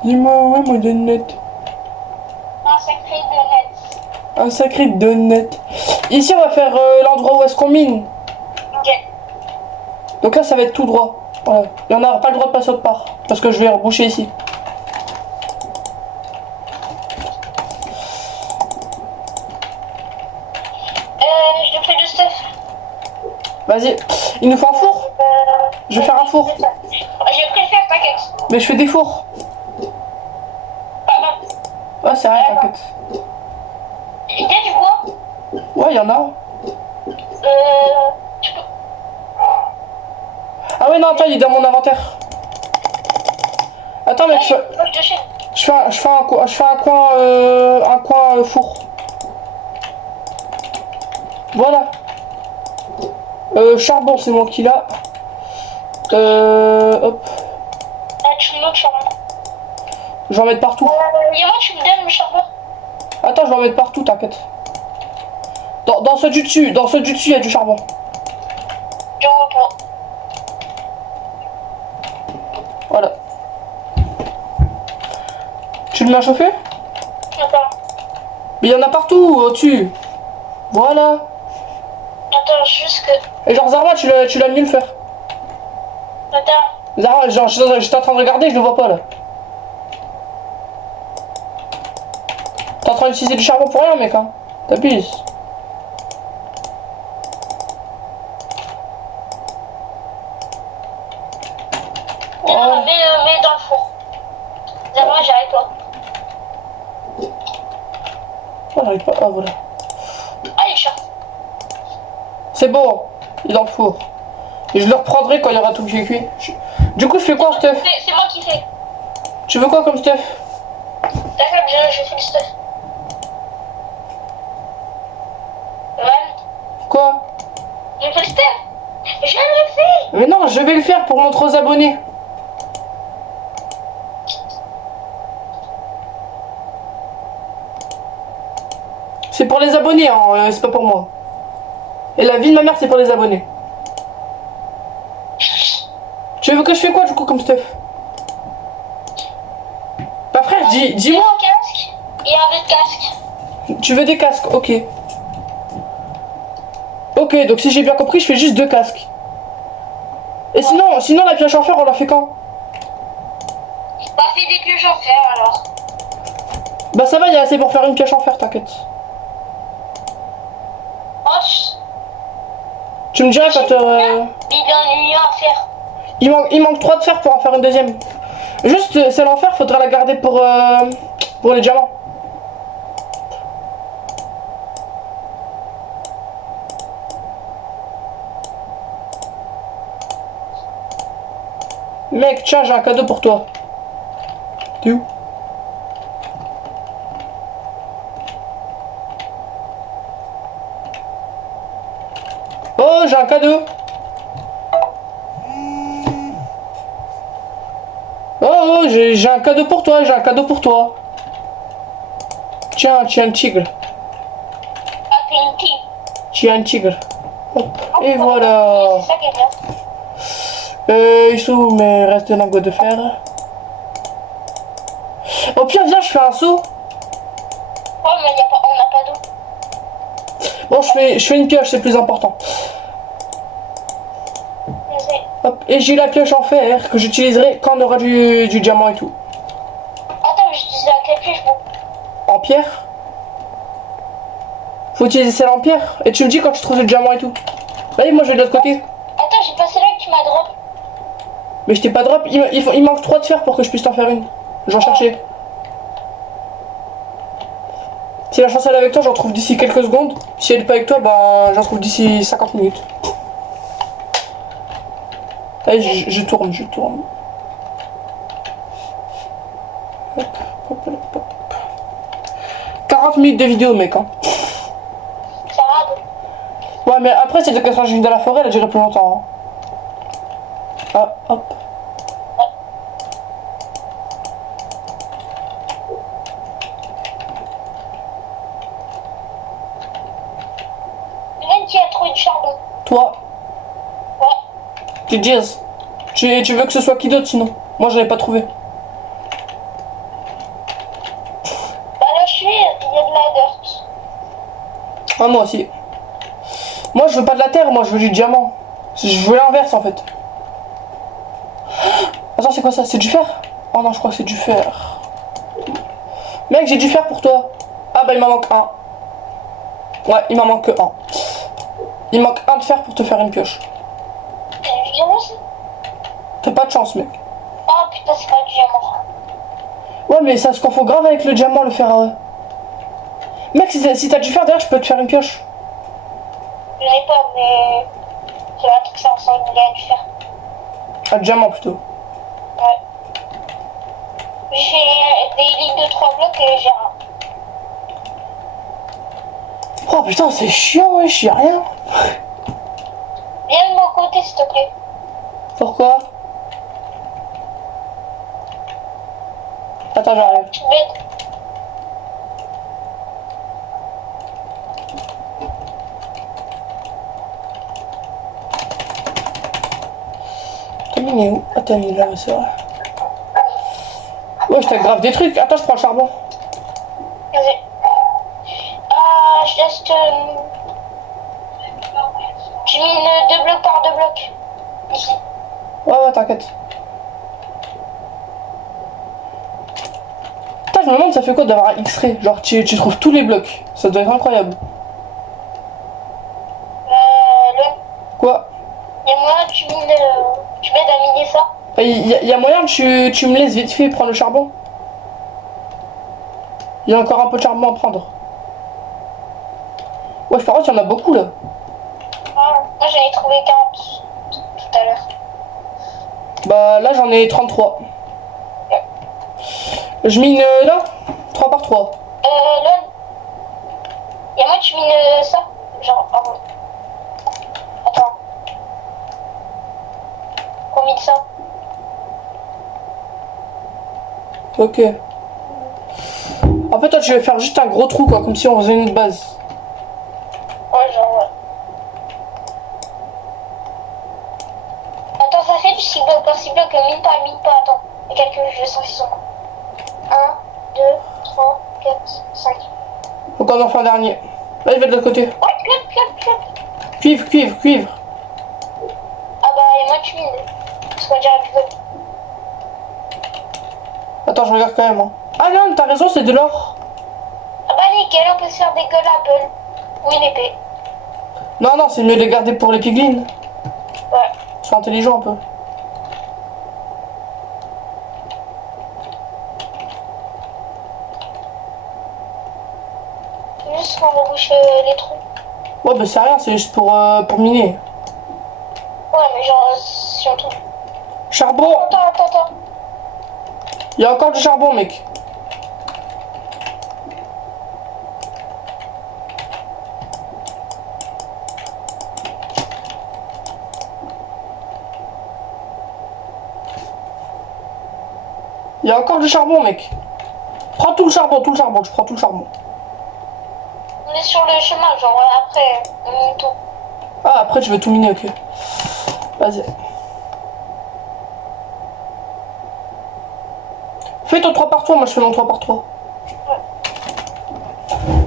Dis-moi, ouais, moi, donut. Un sacré donut. Un sacré donut. Ici, on va faire l'endroit où est-ce qu'on mine. Ok. Donc là, ça va être tout droit. Ouais. Et on n'a pas le droit de passer autre part. Parce que je vais reboucher ici. Je fais le stuff. Vas-y. Il nous faut un four. Je vais faire un four. Je préfère, t'inquiète. Mais je fais des fours. Pardon. Ouais, c'est rien, t'inquiète. Il y a du bois. Ouais, il y en a. Tu peux... Ah ouais, non, attends, il est dans mon inventaire. Attends, mec, je fais un coin four. Voilà. Charbon, c'est moi qui l'a. Hop. Ah, tu me donnes le charbon. Je vais en mettre partout. Yama, tu me donnes le charbon. Attends, je vais en mettre partout, t'inquiète. Dans ceux du dessus, il y a du charbon. Je reprends. Voilà. Tu le mets à chauffer? Attends. Mais il y en a partout, au-dessus. Voilà. Attends, juste que... Et genre, Zarma, tu l'as mis le faire. Attends. Zarma, genre, j'étais en train de regarder, je le vois pas, là. T'es en train d'utiliser du charbon pour rien, mec, hein. T'abuses. Non, mets dans le four. D'abord, j'arrête toi. Oh, j'arrive pas. Ah, voilà. Allez, chat. C'est bon, il est dans le four. Et je le reprendrai quand il y aura tout qui est cuit. Du coup, je fais quoi, stuff? C'est moi qui fais. Tu veux quoi comme stuff? D'accord, je fais le stuff. Ouais. Quoi? Je fais le stuff. Je le fais. Mais non, je vais le faire pour montrer aux abonnés. C'est pour les abonnés, hein, c'est pas pour moi. Et la vie de ma mère, c'est pour les abonnés. Tu veux que je fais quoi du coup comme stuff? Bah frère, dis-moi. Un casque et un autre casque. Tu veux des casques? Ok. Ok, donc si j'ai bien compris, je fais juste 2 casques. Et sinon la pioche en fer, on la fait quand? Bah, fais des pioches en fer alors. Bah ça va, il y a assez pour faire une pioche en fer, t'inquiète. Hoche. Tu me diras quand... Il est ennuyeux à faire. Il manque 3 de fer pour en faire une deuxième. Juste celle en fer, faudra la garder pour les diamants. Mec, tiens, j'ai un cadeau pour toi. T'es où? Oh, j'ai un cadeau. Oh, j'ai un cadeau pour toi, j'ai un cadeau pour toi. Tiens, tu es un tigre. Ah, t'es une tigre. Tu es un tigre. Hop, et voilà. C'est ça qui est bien. Ils sont où mes restes de lingots de fer? Au pire, viens, je fais un saut. Oh, mais on n'a pas d'eau. Bon, je fais une pioche, c'est plus important. Vas-y. Hop, et j'ai la pioche en fer que j'utiliserai quand on aura du diamant et tout. Attends, mais je disais à quelle pioche, bon. En pierre? Faut utiliser celle en pierre. Et tu me dis quand tu trouves le diamant et tout. Vas-y, moi je vais de l'autre côté. Attends, j'ai passé là que tu m'as drop. Mais je t'ai pas drop. Il manque 3 de fer pour que je puisse t'en faire une. J'en cherchais. Si la chance elle est avec toi, j'en trouve d'ici quelques secondes. Si elle est pas avec toi, bah j'en trouve d'ici 50 minutes. Allez, je tourne, je tourne. Hop, hop, hop, hop. 40 minutes de vidéo, mec. Hein. Ça rade. Ouais, mais après, c'est de quand je viens dans la forêt, elle a duré plus longtemps. Hein. Ah, hop. Même qui a trouvé du charbon. Toi, Ouais. tu Jazz. Tu veux que ce soit qui d'autre sinon? Moi, je l'avais pas trouvé. Bah là, je suis, il y a de la dirt. Ah, moi aussi. Moi, je veux pas de la terre, moi, je veux du diamant. Je veux l'inverse en fait. Attends, c'est quoi ça? C'est du fer? Oh non, je crois que c'est du fer. Mec, j'ai du fer pour toi. Ah bah, il m'en manque un. Ouais, il m'en manque un. Il manque un de fer pour te faire une pioche. T'as du diamant aussi? T'as pas de chance, mec. Oh putain, c'est pas du diamant. Ouais, mais ça se confond grave avec le diamant, le fer. Mec, si t'as du fer derrière, je peux te faire une pioche. Je n'ai pas, mais c'est un truc, ça ressemble à du fer. Un diamant plutôt. Ouais. J'ai des lignes de 3 blocs et j'ai un. Oh putain, c'est chiant, ouais, j'y ai rien. Viens de mon côté, s'il te plaît. Pourquoi? Attends, j'arrive. Tu m'aides. T'as mis où? Ah, t'as mis là, c'est vrai. Ouais, je t'aggrave des trucs. Attends, je prends le charbon. Vas-y. Ah, je laisse te. J'ai mis 2 blocs par 2 blocs. Ici. Ouais, t'inquiète. Putain, je me demande ça fait quoi d'avoir un X-ray. Genre, tu trouves tous les blocs. Ça doit être incroyable. Là, Quoi? il y a moyen que tu m'aides à miner ça. Il y a moyen que tu me laisses vite fait prendre le charbon? Il y a encore un peu de charbon à prendre. Ouais, par contre, il y en a beaucoup là. Ah, moi j'en ai trouvé 40 tout à l'heure. Bah là, j'en ai 33. Je mine là 3 par 3. Là, il y a moyen que tu mines ça. Genre, ah bon. Attends. Combien de ça? Ok. En fait, toi, tu veux faire juste un gros trou, quoi, comme si on faisait une base. Ouais, genre, ouais. Attends, ça fait du 6 blocs par 6 blocs. Mine pas, attends. Et calcule, je vais sens qu'ils sont. 1, 2, 3, 4, 5. Donc, on en fait un dernier. Là, il va de l'autre côté. Ouais, clap. Cuivre, cuivre, cuivre. Ah bah, et moi tu mines. Parce qu'on dirait du feu. Attends, je regarde quand même. Hein. Ah non, t'as raison, c'est de l'or. Ah bah, nickel, on peut se faire des gold ou une épée. Non, c'est mieux de les garder pour les piglins. Ouais. Ils sont intelligents un peu. Juste qu'on rebouche les trous. Ouais, bah c'est rien, c'est juste pour miner. Ouais, mais genre, si on trouve. Charbon. Attends. Il y a encore du charbon, mec. Il y a encore du charbon, mec. Prends tout le charbon, je prends tout le charbon. On est sur le chemin, genre, après, on mine tout. Ah, après, je vais tout miner, ok. Vas-y. Fais ton 3 par 3, moi je fais mon 3 par 3. Ouais.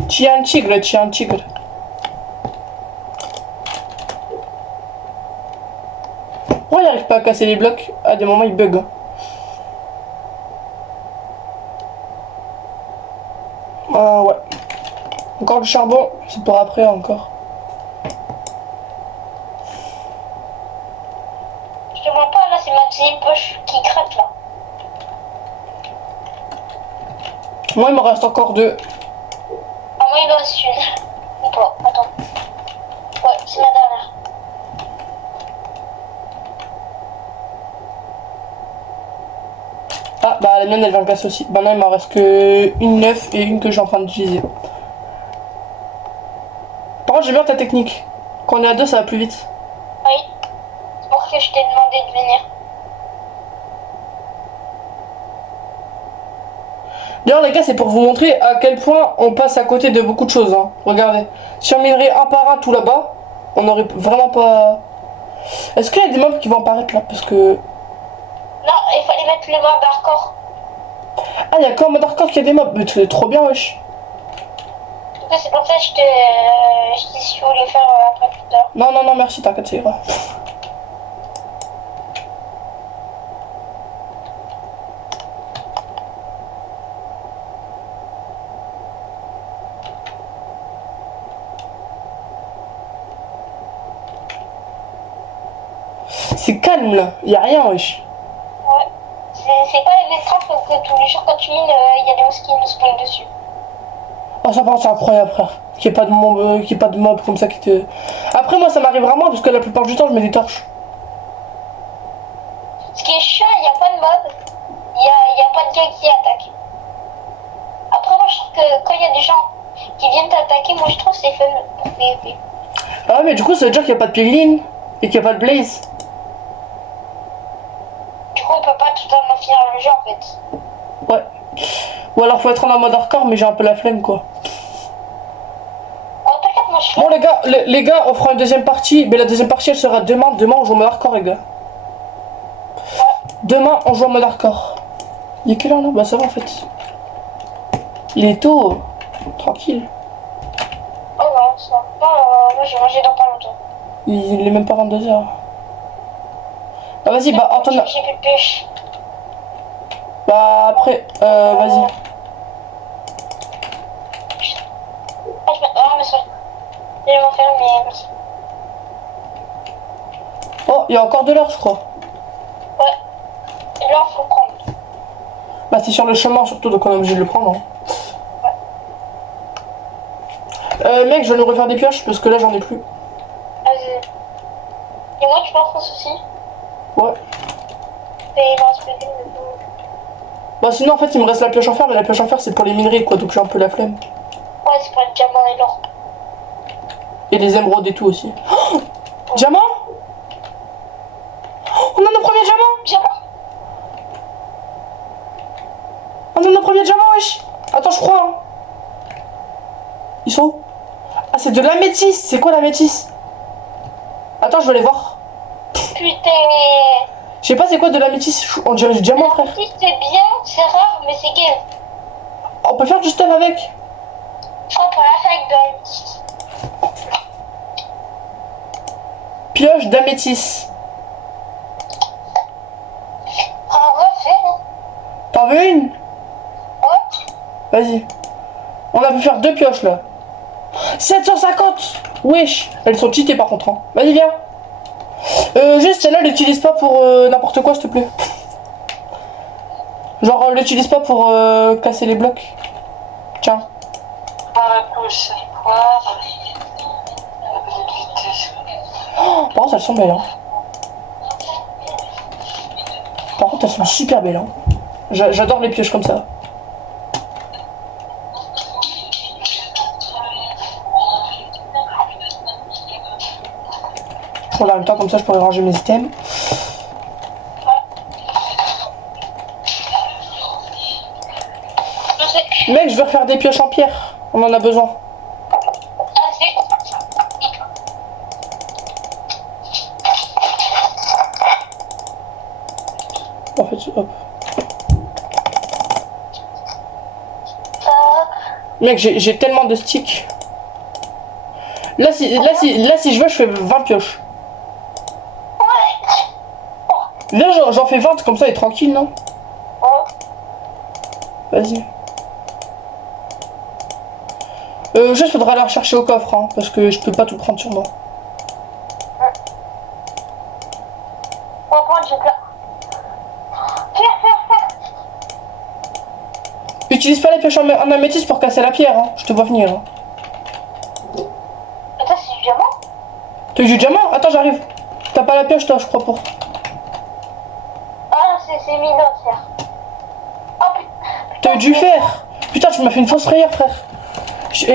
Tu es un tigre. Pourquoi il n'arrive pas à casser les blocs? À des moments, il bug. Ouais. Encore le charbon, c'est pour après encore. Je te vois pas, là, c'est ma deuxième poche qui craque, là. Moi, il m'en reste encore 2. Ah, moi, il me reste une. Ou pas, attends. Ouais, c'est ma dernière. Ah, bah la mienne, elle vient de casser aussi. Bah non, il m'en reste que une neuve et une que j'ai en train d'utiliser. Par contre, j'ai bien ta technique. Quand on est à 2, ça va plus vite. Oui, c'est pour que je t'ai demandé de venir. D'ailleurs, les gars, c'est pour vous montrer à quel point on passe à côté de beaucoup de choses. Hein. Regardez. Si on minerait un par un tout là-bas, on n'aurait vraiment pas... Est-ce qu'il y a des mobs qui vont apparaître là? Parce que... Non, il fallait mettre le mode hardcore. Ah, il y a qu'en mode hardcore qu'il y a des mobs. Mais c'est trop bien, wesh. Du coup, c'est pour ça que je t'ai dit si je voulais faire après plus tard. Non, non, non, merci, t'inquiète, ça ira. C'est calme là, y a rien, wesh. Ouais. C'est pas les trappes que tous les jours quand tu mines, il y a des monstres qui nous spawnent dessus. Ah, ça part, c'est incroyable, frère. Qu'il n'y ait pas de mob, qu'il y ait pas de mob comme ça qui te. Après, moi, ça m'arrive vraiment parce que la plupart du temps, je mets des torches. Ce qui est chiant, il n'y a pas de mob, il y a pas de gars qui attaquent. Après, moi, je trouve que quand il y a des gens qui viennent t'attaquer, moi, je trouve que c'est fun pour PvP. Ah ouais, mais du coup, ça veut dire qu'il n'y a pas de piglin et qu'il n'y a pas de blaze. Du coup, on peut pas totalement finir le jeu, en fait. Ouais. Ou alors, faut être en mode hardcore, mais j'ai un peu la flemme, quoi. Oh, t'inquiète, moi, je suis Bon, les gars, on fera une deuxième partie. Mais la deuxième partie, elle sera demain. Demain, on joue en mode hardcore, les gars. Demain, on joue en mode hardcore. Il est quelle heure là? Bah, ça va en fait. Il est tôt. Tranquille. Oh non, ça va. Non, moi, je vais manger dans pas longtemps. Il est même pas 22h. Bah, vas-y, bah, Antoine. J'ai plus de pêche. Bah, après, vas-y. Ah, mais ça. Je vais m'en faire, mais merci. Oh, il y a encore de l'heure, je crois. Ouais. Et là, faut le prendre. Bah, c'est sur le chemin surtout, donc on est obligé de le prendre. Hein. Mec, je vais nous refaire des pioches parce que là, j'en ai plus. Vas-y. Et moi, tu penses aussi? Ouais. Et il va se péter, mais bon. Bah, sinon, en fait, il me reste la pioche en fer, mais la pioche en fer, c'est pour les minerais, quoi, donc j'ai un peu la flemme. Ouais, c'est pour le diamant et l'or. Et les émeraudes et tout aussi. Oh, diamant? Oh, on a nos premiers diamants! Diamant? On a nos premiers diamants, wesh! Attends, je crois, hein. Ils sont où? Ah, c'est de l'améthyste! C'est quoi l'améthyste? Attends, je vais aller voir. Putain. Je sais pas c'est quoi de l'améthyste, on dirait du diamant, frère. Si c'est bien, c'est rare, mais c'est gay. On peut faire du stuff avec. Oh, pour la fac de... Pioche d'améthyste. Ah, refait, hein. T'en veux une? Ouais. Vas-y. On a pu faire 2 pioches là. 750. Wesh. Elles sont cheatées par contre. Hein. Vas-y, viens. Juste celle-là, l'utilise pas pour n'importe quoi, s'il te plaît. Genre, l'utilise pas pour casser les blocs. Tiens. Oh, par contre, elles sont belles. Hein. Par contre, elles sont super belles. Hein. J'adore les pioches comme ça. Je regarde en même temps, comme ça je pourrais ranger mes items. Mec, je vais refaire des pioches en pierre. On en a besoin. En fait, hop. Mec, j'ai tellement de sticks. Là si je veux, je fais 20 pioches. Là, j'en fais 20 comme ça et tranquille, non? Vas-y. Juste faudra aller rechercher au coffre, hein, parce que je peux pas tout prendre sur moi. On va prendre, j'ai plein. Faire. Utilise pas les pioches en améthyste pour casser la pierre, hein. Je te vois venir. Hein. Et ça, c'est du diamant? T'as eu du diamant? Attends, j'arrive. T'as pas la pioche, toi, je crois, pour. Ah, c'est minot, frère. Oh putain. T'as eu du fer. Putain, tu m'as fait une fausse frayeur, frère.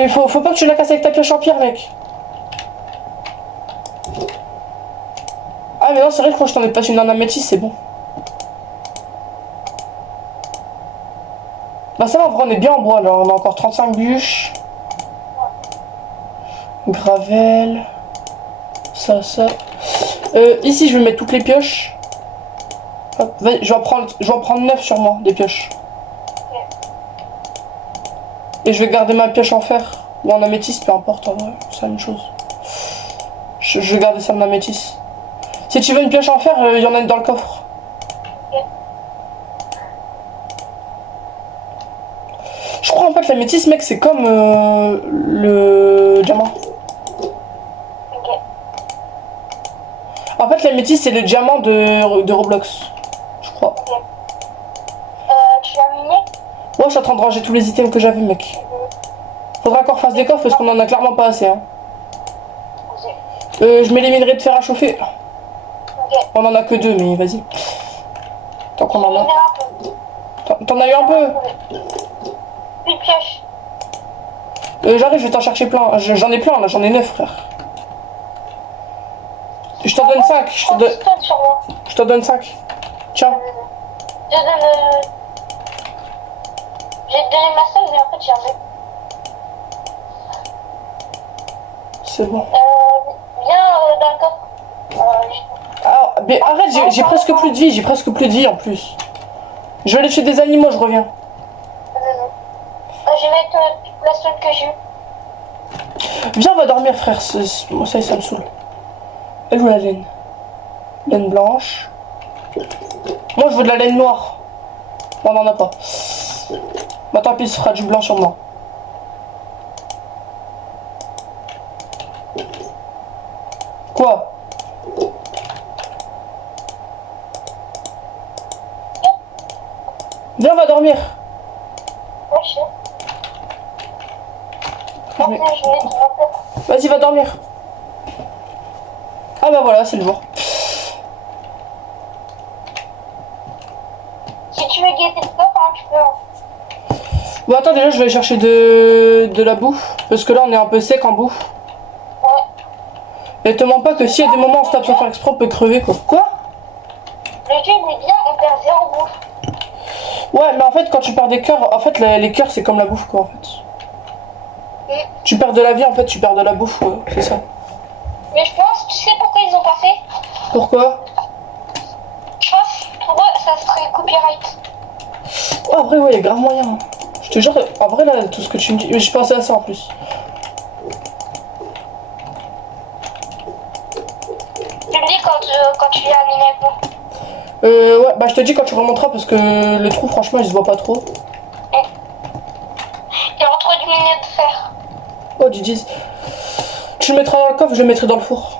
Faut pas que tu la casses avec ta pioche en pierre, mec. Ah, mais non, c'est vrai que moi, je t'en ai passé une en améthyste, c'est bon. Bah, ça va, en vrai, on est bien en bois, là. On a encore 35 bûches. Gravel. Ça. Ici, je vais mettre toutes les pioches. Hop, je vais en prendre 9 sur moi, des pioches. Et je vais garder ma pioche en fer. Ou en améthyste, peu importe, en vrai, c'est la même chose. Je vais garder ça en améthyste. Si tu veux une pioche en fer, il y en a une dans le coffre. Je crois en fait l'améthyste, mec, c'est comme le diamant. En fait, l'améthyste, c'est le diamant de Roblox. Je crois. Tu l'as miné? Ouais, je suis en train de ranger tous les items que j'avais, mec. Faudra qu'on refasse des coffres parce qu'on en a clairement pas assez. Hein. Je mets les minerais de fer à chauffer. On en a que 2, mais vas-y. Tant qu'on en a. T'en as eu un peu? Une pioche. J'arrive, je vais t'en chercher plein. J'en ai plein, là, j'en ai 9, frère. Je t'en donne 5. Je t'en donne 5. Tiens. J'ai donné ma seule, mais en fait, j'ai un peu. C'est bon. Viens dans le coffre. Ah, mais arrête, j'ai presque plus de vie. J'ai presque plus de vie en plus. Je vais aller chez des animaux, je reviens. Je vais mettre la seule que j'ai eue. Viens, on va dormir, frère. Moi, ça me saoule. Elle joue la laine. Laine blanche. Moi, je veux de la laine noire. On n'en a pas. Bah, tant pis, ce sera du blanc sur moi. Quoi? Viens, on va dormir. Ouais, je sais. Mais... je vais Vas-y, va dormir. Ah bah voilà, c'est le jour. Si tu veux guetter le coffre, hein, tu peux. Bon, attends, déjà, je vais chercher de la bouffe. Parce que là, on est un peu sec en bouffe. Ouais. Et te mens pas que s'il y a des moments où on se tape sans faire exprès, on peut crever, quoi. Quoi? Le jeu, il est bien, on perd 0 bouffe. Ouais, mais en fait, quand tu perds des cœurs, en fait, les cœurs, c'est comme la bouffe, quoi, en fait. Tu perds de la vie, en fait, tu perds de la bouffe, ouais, c'est ça. Mais je pense, tu sais pourquoi ils ont pas fait? Pourquoi? Je pense, pour eux, ça serait copyright. Oh, en vrai, ouais, il y a grave moyen. Je te jure, en vrai, là, tout ce que tu me dis, je pensais à ça en plus. Tu me dis quand tu viens à miner avec moi. Ouais, bah je te dis quand tu remonteras parce que le trou, franchement, il se voit pas trop. Il y a trop du minet de fer. Oh, du 10. Tu le mettras dans le coffre, je le mettrai dans le four.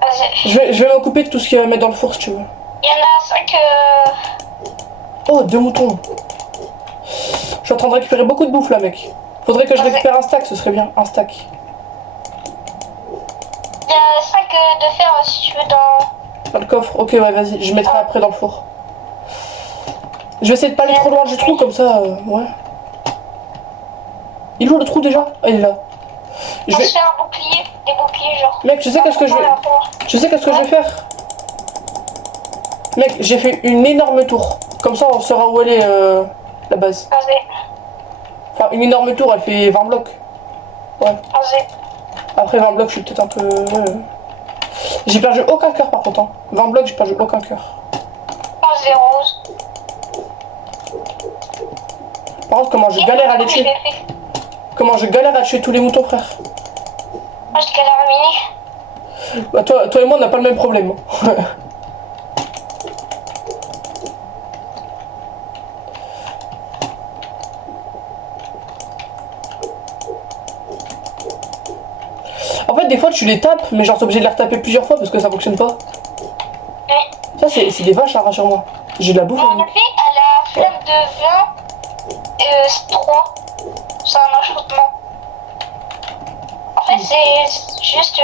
Vas-y. Je vais m'occuper de tout ce qu'il y a à mettre dans le four si tu veux. Il y en a 5. Oh, 2 moutons. Je suis en train de récupérer beaucoup de bouffe là, mec. Faudrait que je récupère un stack, ce serait bien. Un stack. Il y a 5 de fer si tu veux Dans le coffre. Ok, ouais, vas-y. Je mettrai après dans le four. Je vais essayer de pas aller trop loin du trou, comme ça, ouais. Il est où le trou déjà? Ah, il est là. Je vais faire un bouclier, des boucliers genre. Mec, je sais qu'est-ce que je vais... Je sais qu'est-ce que je vais faire. Mec, j'ai fait une énorme tour. Comme ça, on saura où elle est, la base. Vas-y. Enfin, une énorme tour, elle fait 20 blocs. Ouais. Vas-y. Après 20 blocs, je suis peut-être un peu... J'ai perdu aucun cœur par contre. Hein. 20 blocs, j'ai perdu aucun cœur. Vas-y, rose. Par contre, comment je galère à les tuer. Comment je galère à tuer tous les moutons, frère. Moi, je galère à miner. Bah, toi et moi, on n'a pas le même problème. En fait, des fois, tu les tapes, mais genre, t'es obligé de les retaper plusieurs fois parce que ça fonctionne pas. Oui. Ça, c'est des vaches, hein, rassure-moi. J'ai de la bouffe. En effet, à la flamme de vin, c'est 3. C'est un enchantement. En fait, c'est juste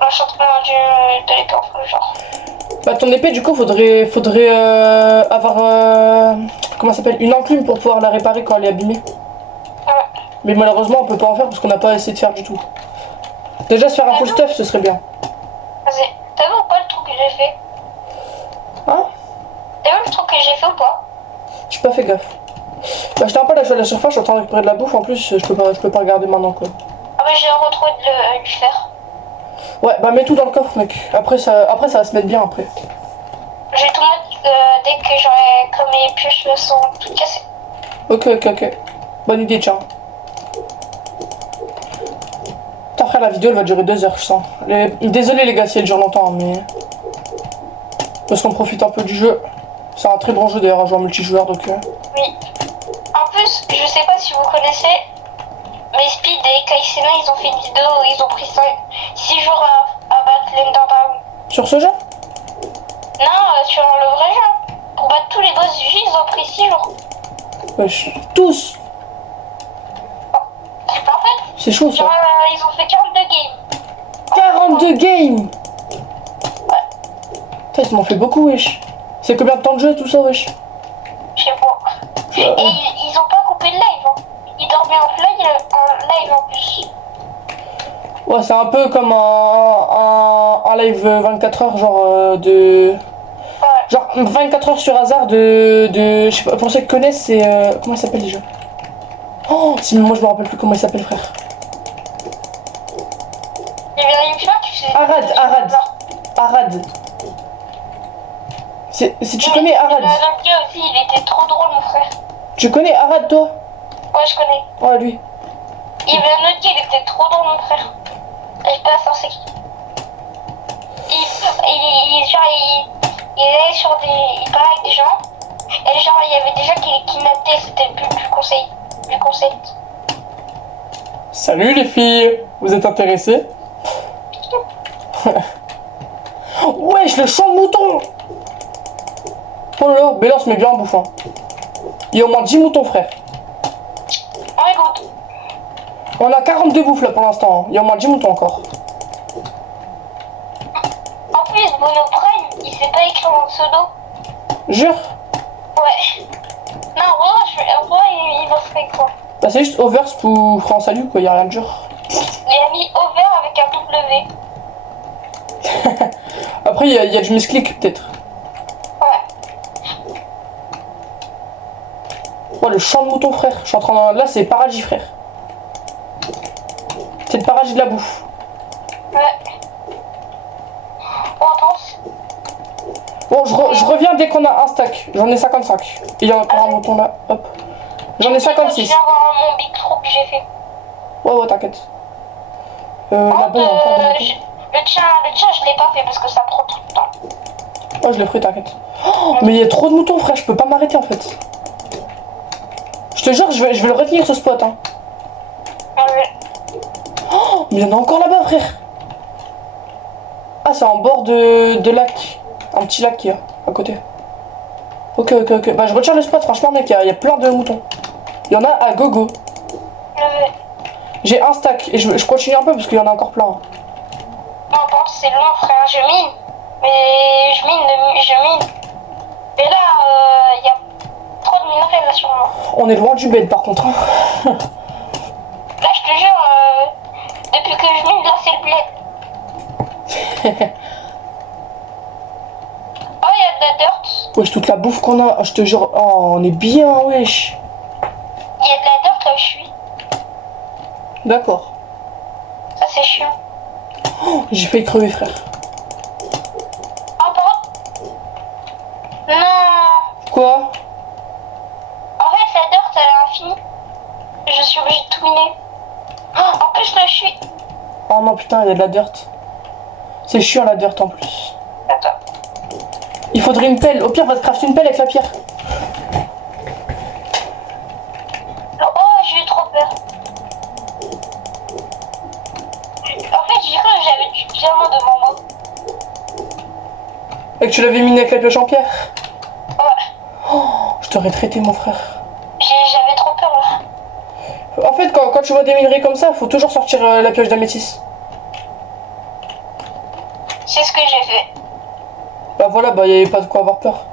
l'enchantement de l'épée en feu, genre. Bah, ton épée, du coup, faudrait avoir. Comment ça s'appelle? Une enclume pour pouvoir la réparer quand elle est abîmée. Ouais. Mais malheureusement, on peut pas en faire parce qu'on n'a pas essayé de faire du tout. Déjà, se faire un full stuff, ce serait bien. Vas-y. T'as vu ou pas le truc que j'ai fait? Hein? T'as vu le truc que j'ai fait ou pas? J'ai pas fait gaffe. Bah, j'étais un peu là, je suis à la surface, je suis en train de récupérer de la bouffe. En plus, je peux pas regarder maintenant, quoi. Ah bah j'ai retrouvé du fer. Ouais, bah, mets tout dans le coffre, mec. Après, ça va se mettre bien après. Je vais tout mettre dès que j'aurai comme mes pioches sont toutes cassées. Ok. Bonne idée, tiens. Putain, frère, la vidéo elle va durer 2 heures, je sens. Désolé, les gars, si elle dure longtemps, mais. Parce qu'on profite un peu du jeu. C'est un très bon jeu d'ailleurs, un jeu en multijoueur, donc. Oui. En plus, je sais pas si vous connaissez, mais Speed et Kaisena, ils ont fait une vidéo où ils ont pris 6 jours à battre l'Enderman. Sur ce jeu? Non, sur le vrai jeu. Pour battre tous les boss du jeu, ils ont pris 6 jours. Wesh. Tous! En fait, C'est chaud ça. genre, ils ont fait 42 games. 42 games! Putain, ils m'ont fait beaucoup, wesh. C'est combien de temps de jeu tout ça, wesh? Je sais pas. Et ils ont pas coupé le live. Hein. Ils dormaient en live en plus. Ouais, c'est un peu comme un live 24 heures, genre de. Ouais. Genre 24 heures sur hasard je sais pas, pour ceux qui connaissent, c'est. Comment il s'appelle déjà? Oh, si, mais moi je me rappelle plus comment il s'appelle, frère. Il y avait une fille qui faisait. Arad. Si tu connais Arad. Le aussi, il était trop drôle, mon frère. Tu connais Arad, toi? Ouais, je connais. Ouais, lui. Il y avait un autre qui il était trop drôle, mon frère. Je sais pas, c'est qui. Il allait sur des. Il parlait avec des gens. Et genre, il y avait des gens qui notaient, c'était le but du concept. Salut les filles, vous êtes intéressées? Wesh, le champ de mouton! Oh là là, Béla se met bien en bouffant. Il y a au moins 10 moutons, frère. Oh, écoute. On a 42 bouffes là pour l'instant, hein. Il y a au moins 10 moutons encore. En plus, Bono Prime, il sait pas écrire mon pseudo. Jure? Ouais. Non, en vrai, il va faire quoi? Bah c'est juste Oversp ou France Salut quoi, y a rien de dur. Il a mis over avec un W. Après y a du misclick peut-être. Ouais. Ouais, le champ de mouton, frère. Je suis en train de... Là c'est paradis, frère. C'est le paradis de la bouffe. Ouais. On pense. Bon, je reviens dès qu'on a un stack. J'en ai 55. Et il y a encore un mouton là. Hop. J'en ai 56. Je viens voir mon big trou que j'ai fait. Ouais, t'inquiète. Là-bas, il y a encore des moutons. Le tien, je l'ai pas fait parce que ça prend tout le temps. Oh, je l'ai pris, t'inquiète. Oh, mais il y a trop de moutons, frère. Je peux pas m'arrêter en fait. Je te jure, je vais le retenir ce spot. Hein. Oh, mais il y en a encore là-bas, frère. Ah, c'est en bord de lac. Un petit lac qu'il y a à côté. Ok. Bah, je retire le spot, franchement, mec. Il y a plein de moutons. Il y en a à gogo. J'ai un stack et je continue un peu parce qu'il y en a encore plein. Non, par contre, c'est loin, frère. Je mine. Mais je mine. Et là, il y a trop de minerais là sur moi. On est loin du bed par contre. Hein. Là, je te jure, depuis que je mine, là, c'est le bled. Oh, il y a de la dirt. Wesh, toute la bouffe qu'on a, je te jure. Oh, on est bien, wesh. Il y a de la dirt là où je suis. D'accord. Ça, c'est chiant. Oh, j'ai failli crever, frère. Oh, par contre. Non. Quoi? En fait, la dirt, elle est infinie. Je suis obligée de tout miner. Oh, en plus, là, je suis. Oh non, putain, il y a de la dirt. C'est chiant la dirt en plus. Attends. Il faudrait une pelle. Au pire, va te crafter une pelle avec la pierre. Oh, j'ai eu trop peur. particulièrement devant moi. Et que tu l'avais miné avec la pioche en pierre. Ouais. Oh, je t'aurais traité mon frère. J'avais trop peur là. En fait, quand tu vois des minerais comme ça, faut toujours sortir la pioche d'améthyste. C'est ce que j'ai fait. Bah voilà, bah y avait pas de quoi avoir peur.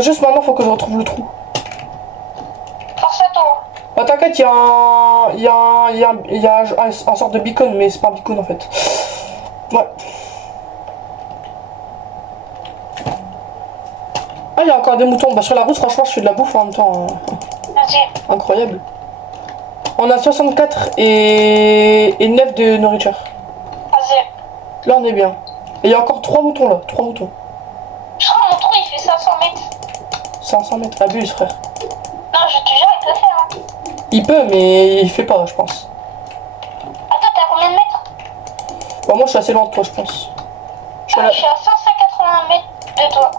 Juste maintenant, faut que je retrouve le trou. Force à toi. Bah t'inquiète, il y a un sorte de beacon, mais c'est pas un beacon en fait. Ouais. Ah, il y a encore des moutons. Bah sur la route, franchement, je fais de la bouffe en même temps. Vas-y. Incroyable. On a 64 et 9 de nourriture. Vas-y. Là, on est bien. Et il y a encore 3 moutons là, 3 moutons. Je crois que mon trou il fait 500 mètres. 500 mètres. Abuse, frère. Non, je te jure, il peut faire. Hein. Il peut, mais il fait pas, je pense. Attends, t'es à combien de mètres? Bah, moi, je suis assez loin de toi, je pense. Je suis à 580 mètres de toi.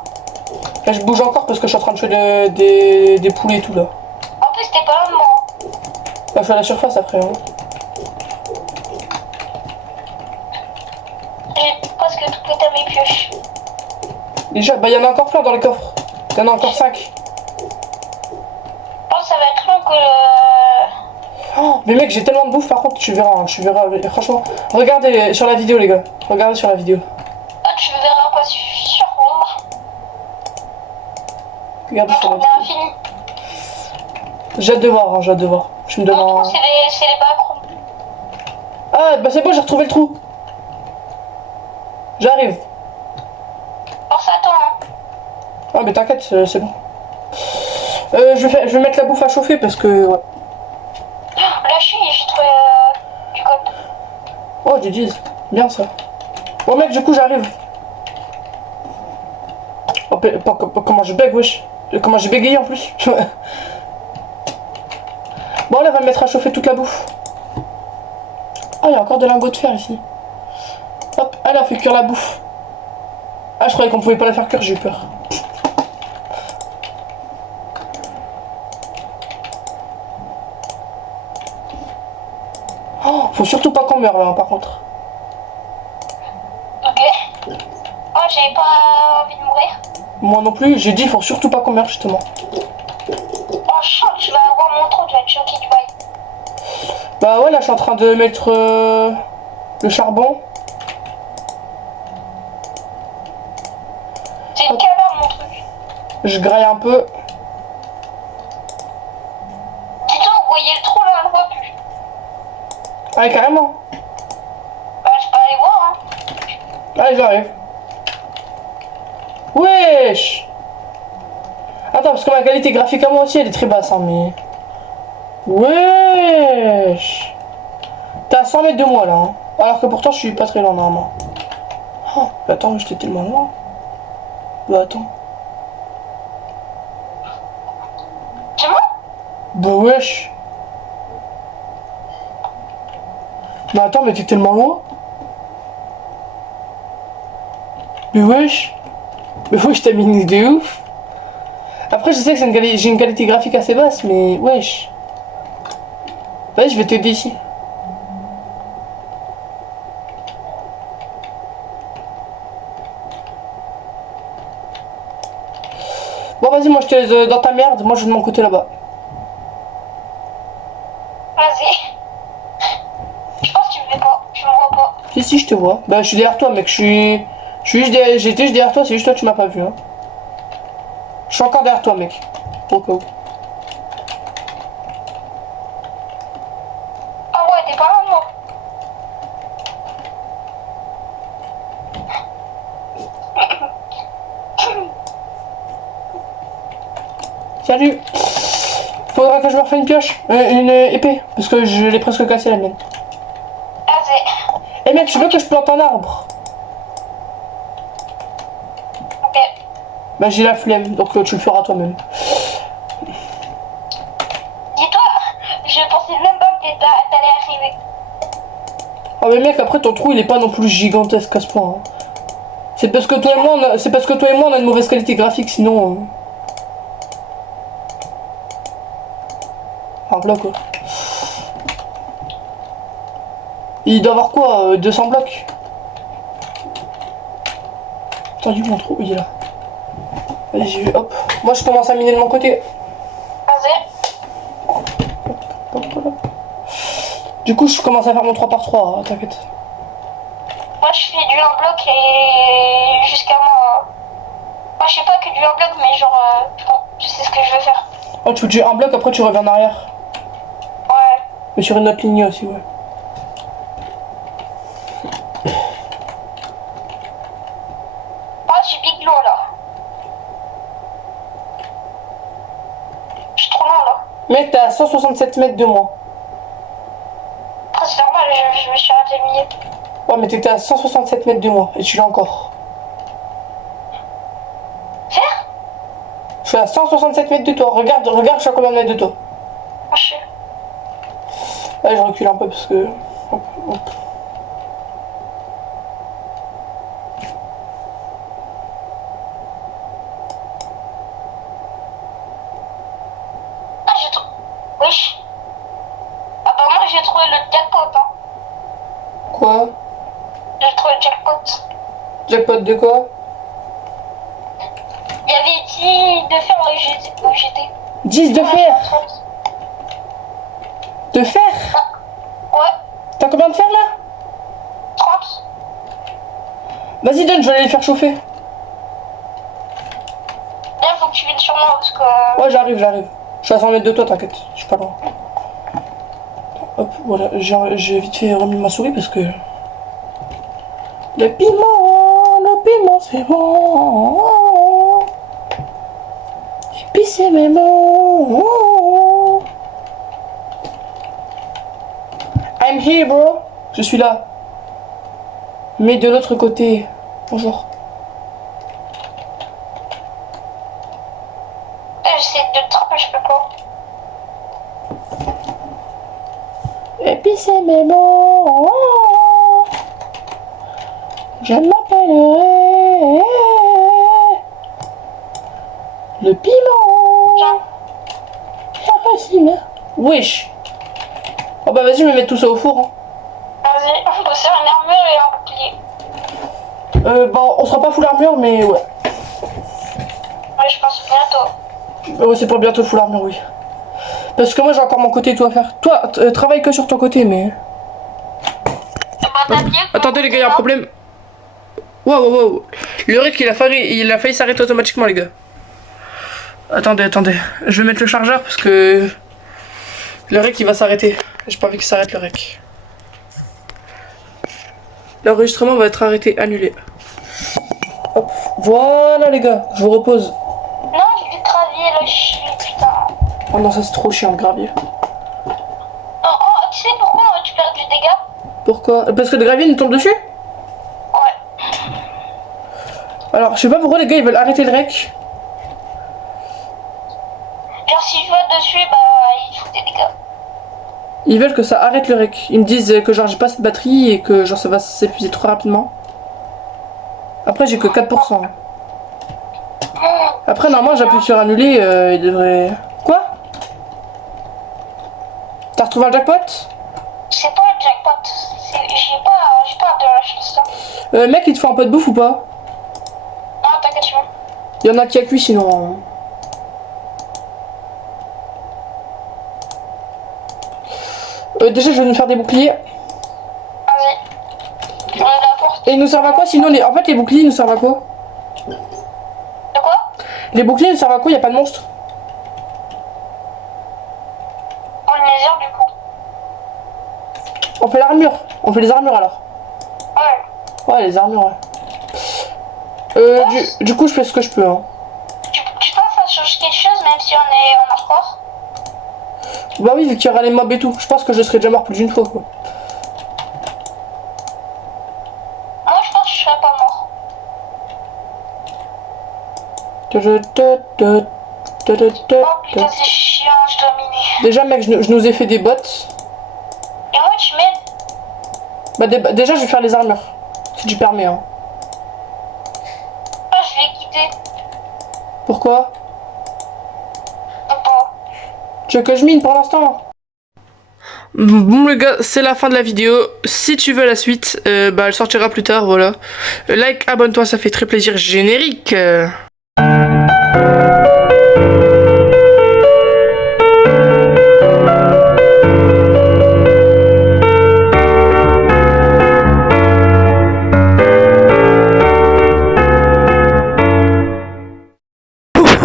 Là, je bouge encore parce que je suis en train de tuer des poulets et tout là. En plus, t'es pas loin de moi. Là, je suis à la surface après. Hein. J'ai presque tout pété à mes pioches. Déjà, bah, il y en a encore plein dans les coffres. Il y en a encore 5. Oh, ça va être long que Oh, mais mec, j'ai tellement de bouffe par contre, tu verras, hein, tu verras. Franchement, regardez sur la vidéo, les gars. Regardez sur la vidéo. Ah, tu verras pas sûrement. Regardez Mon sur la trou vidéo. est infini. J'ai hâte de voir, hein, j'ai hâte de voir. Je me donne Mon un... trou, c'est les backrooms. Ah, bah c'est bon, j'ai retrouvé le trou. J'arrive. Force à toi. Hein. Ah, mais t'inquiète, c'est bon. Je vais mettre la bouffe à chauffer parce que... Ouais. Là, j'ai trouvé du code. Oh, GG's. Bien ça. Bon, mec, du coup, j'arrive. Oh, comment je bègue, wesh. Comment j'ai bégayé en plus. Bon, là, on va mettre à chauffer toute la bouffe. Ah, il y a encore des lingots de fer ici. Hop, elle a fait cuire la bouffe. Ah, je croyais qu'on pouvait pas la faire cuire, j'ai eu peur. Oh, faut surtout pas qu'on meure là, par contre. Ok. Oh, j'avais pas envie de mourir. Moi non plus, j'ai dit, faut surtout pas qu'on meure, justement. Oh, chante, tu vas avoir mon trou, tu vas être choqué du bail. Bah ouais, là, je suis en train de mettre le charbon. C'est une caverne, mon truc. Je graille un peu. Dis-toi, vous voyez le trou là, on le voit plus. Ah, carrément. Bah, je peux aller voir, hein. Allez, j'arrive. Wesh. Attends, parce que ma qualité graphique à moi aussi, elle est très basse, hein, mais... Wesh. T'es à 100 mètres de moi, là. Hein. Alors que pourtant, je suis pas très loin, normalement. Oh, bah attends, j'étais tellement loin. Bah attends. C'est moi? Bah wesh. Bah attends, mais t'es tellement loin. Mais wesh. Mais wesh, t'as mis une idée de ouf. Après, je sais que j'ai une qualité graphique assez basse, mais wesh. Vas-y, je vais t'aider ici. Bon, vas-y, moi je te laisse dans ta merde, moi je vais de mon côté là-bas. Vas-y. Je pense que tu me fais pas, tu me vois pas. Si, je te vois. Bah, je suis derrière toi, mec, je suis juste derrière, j'étais juste derrière toi, c'est juste toi, tu m'as pas vu, hein. Je suis encore derrière toi, mec. Au cas où. Ah ouais, t'es pas loin de moi. Salut. Faudra que je me refais une pioche, une épée, parce que je l'ai presque cassée la mienne. Vas-y. Eh mec, tu veux que je plante un arbre? Ok. Bah j'ai la flemme, donc tu le feras toi-même. Dis-toi, je pensais même pas que t'allais arriver. Ah mais mec, après ton trou il est pas non plus gigantesque à ce point. Hein. C'est parce que toi et moi on a une mauvaise qualité graphique, sinon... Enfin là quoi. Il doit avoir quoi 200 blocs. Attends, il est où mon trou? Il est là. Allez, j'y vais, hop. Moi, je commence à miner de mon côté. Vas-y. Du coup, je commence à faire mon 3x3, t'inquiète. Moi, je fais du 1 bloc et jusqu'à moi. Moi, je sais pas que du 1 bloc, mais genre, bon, je sais ce que je veux faire. Oh, tu fais du 1 bloc, après tu reviens en arrière. Ouais. Mais sur une autre ligne aussi, ouais. Oh, je suis big low là. Je suis trop loin là. Mec, t'es à 167 mètres de moi. Après, c'est normal, je me suis arrêté le milieu. Ouais, mais t'étais à 167 mètres de moi, et tu l'as encore. Faire? Je suis à 167 mètres de toi. Regarde, je suis à combien de mètres de toi. Moi, je suis. Là, je recule un peu parce que... Hop, hop. Ah, j'ai trouvé. Wesh. Apparemment, j'ai trouvé le jackpot, hein. Quoi? J'ai trouvé le jackpot. Jackpot de quoi? Il y avait dit de faire où j'étais. 10 de fer. De fer? Ouais, T'as combien de fer là? 30. Vas-y, donne, je vais aller les faire chauffer. Là, faut que tu viennes sur moi parce que. Ouais, j'arrive. Je suis à 100 mètres de toi, t'inquiète. Je suis pas loin. Hop, voilà, j'ai vite fait remis ma souris parce que... le piment, c'est bon. Épicé mais bon. I'm here, bro. Je suis là. Mais de l'autre côté. Bonjour. J'essaie de te trapper, je peux pas. Épicé mais bon. Je m'appellerai le piment. Hiroshima. Wesh. Oh bah vas-y, je vais mettre tout ça au four. Hein. Vas-y, on peut faire une armure et un bouclier. Bon, on sera pas full armure, mais ouais. Ouais, je pense bientôt. Ouais, c'est pour bientôt le full armure, oui. Parce que moi j'ai encore mon côté tout à faire. Toi, travaille que sur ton côté, mais... Attendez les gars, il y a un problème. Wow. Le rec il a failli s'arrêter automatiquement les gars. Attendez. Je vais mettre le chargeur parce que... le rec il va s'arrêter. J'ai pas envie qu'il s'arrête le rec. L'enregistrement va être arrêté, annulé. Hop. Voilà les gars, je vous repose. Non, j'ai du gravier là, je suis putain. Oh non, ça c'est trop chiant le gravier. Oh, tu sais pourquoi tu perds du dégât? Pourquoi? Parce que le gravier nous tombe dessus? Ouais. Alors, je sais pas pourquoi les gars ils veulent arrêter le rec. Genre, si je vais dessus, bah, il fout des dégâts. Ils veulent que ça arrête le rec. Ils me disent que genre j'ai pas cette batterie et que genre ça va s'épuiser trop rapidement. Après j'ai que 4%. Après normalement j'appuie sur annuler, il devrait... Quoi? T'as retrouvé un jackpot? C'est pas le jackpot. J'ai pas de la chance. Mec, il te faut un peu de bouffe ou pas? Non, t'inquiète, tu veux. Il y en a qui a cuit sinon. Déjà je vais nous faire des boucliers. Vas-y. On est là pour. Et ils nous servent à quoi sinon en fait les boucliers ils nous servent à quoi? De quoi? Les boucliers ils nous servent à quoi? Y'a pas de monstre? On les laser du coup. On fait l'armure. On fait les armures alors. Ouais. Ouais, les armures, ouais. Du coup, je fais ce que je peux. Hein. Tu penses que ça change quelque chose même si on est en hardcore? Bah oui, vu qu'il y aura les mobs et tout. Je pense que je serais déjà mort plus d'une fois, quoi. Moi, je pense que je serais pas mort. Oh putain, c'est chiant, je dois miner. Déjà, mec, je nous ai fait des bots. Et moi, tu m'aides? Bah, déjà, je vais faire les armures. Si tu permets, hein. Ah, je vais quitter. Pourquoi? Ou pas. Tu veux que je mine pour l'instant? Bon les gars, c'est la fin de la vidéo. Si tu veux la suite, elle sortira plus tard, voilà. Like, abonne-toi, ça fait très plaisir. Générique.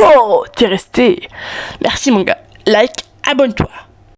Oh, t'es resté. Merci mon gars. Like, abonne-toi.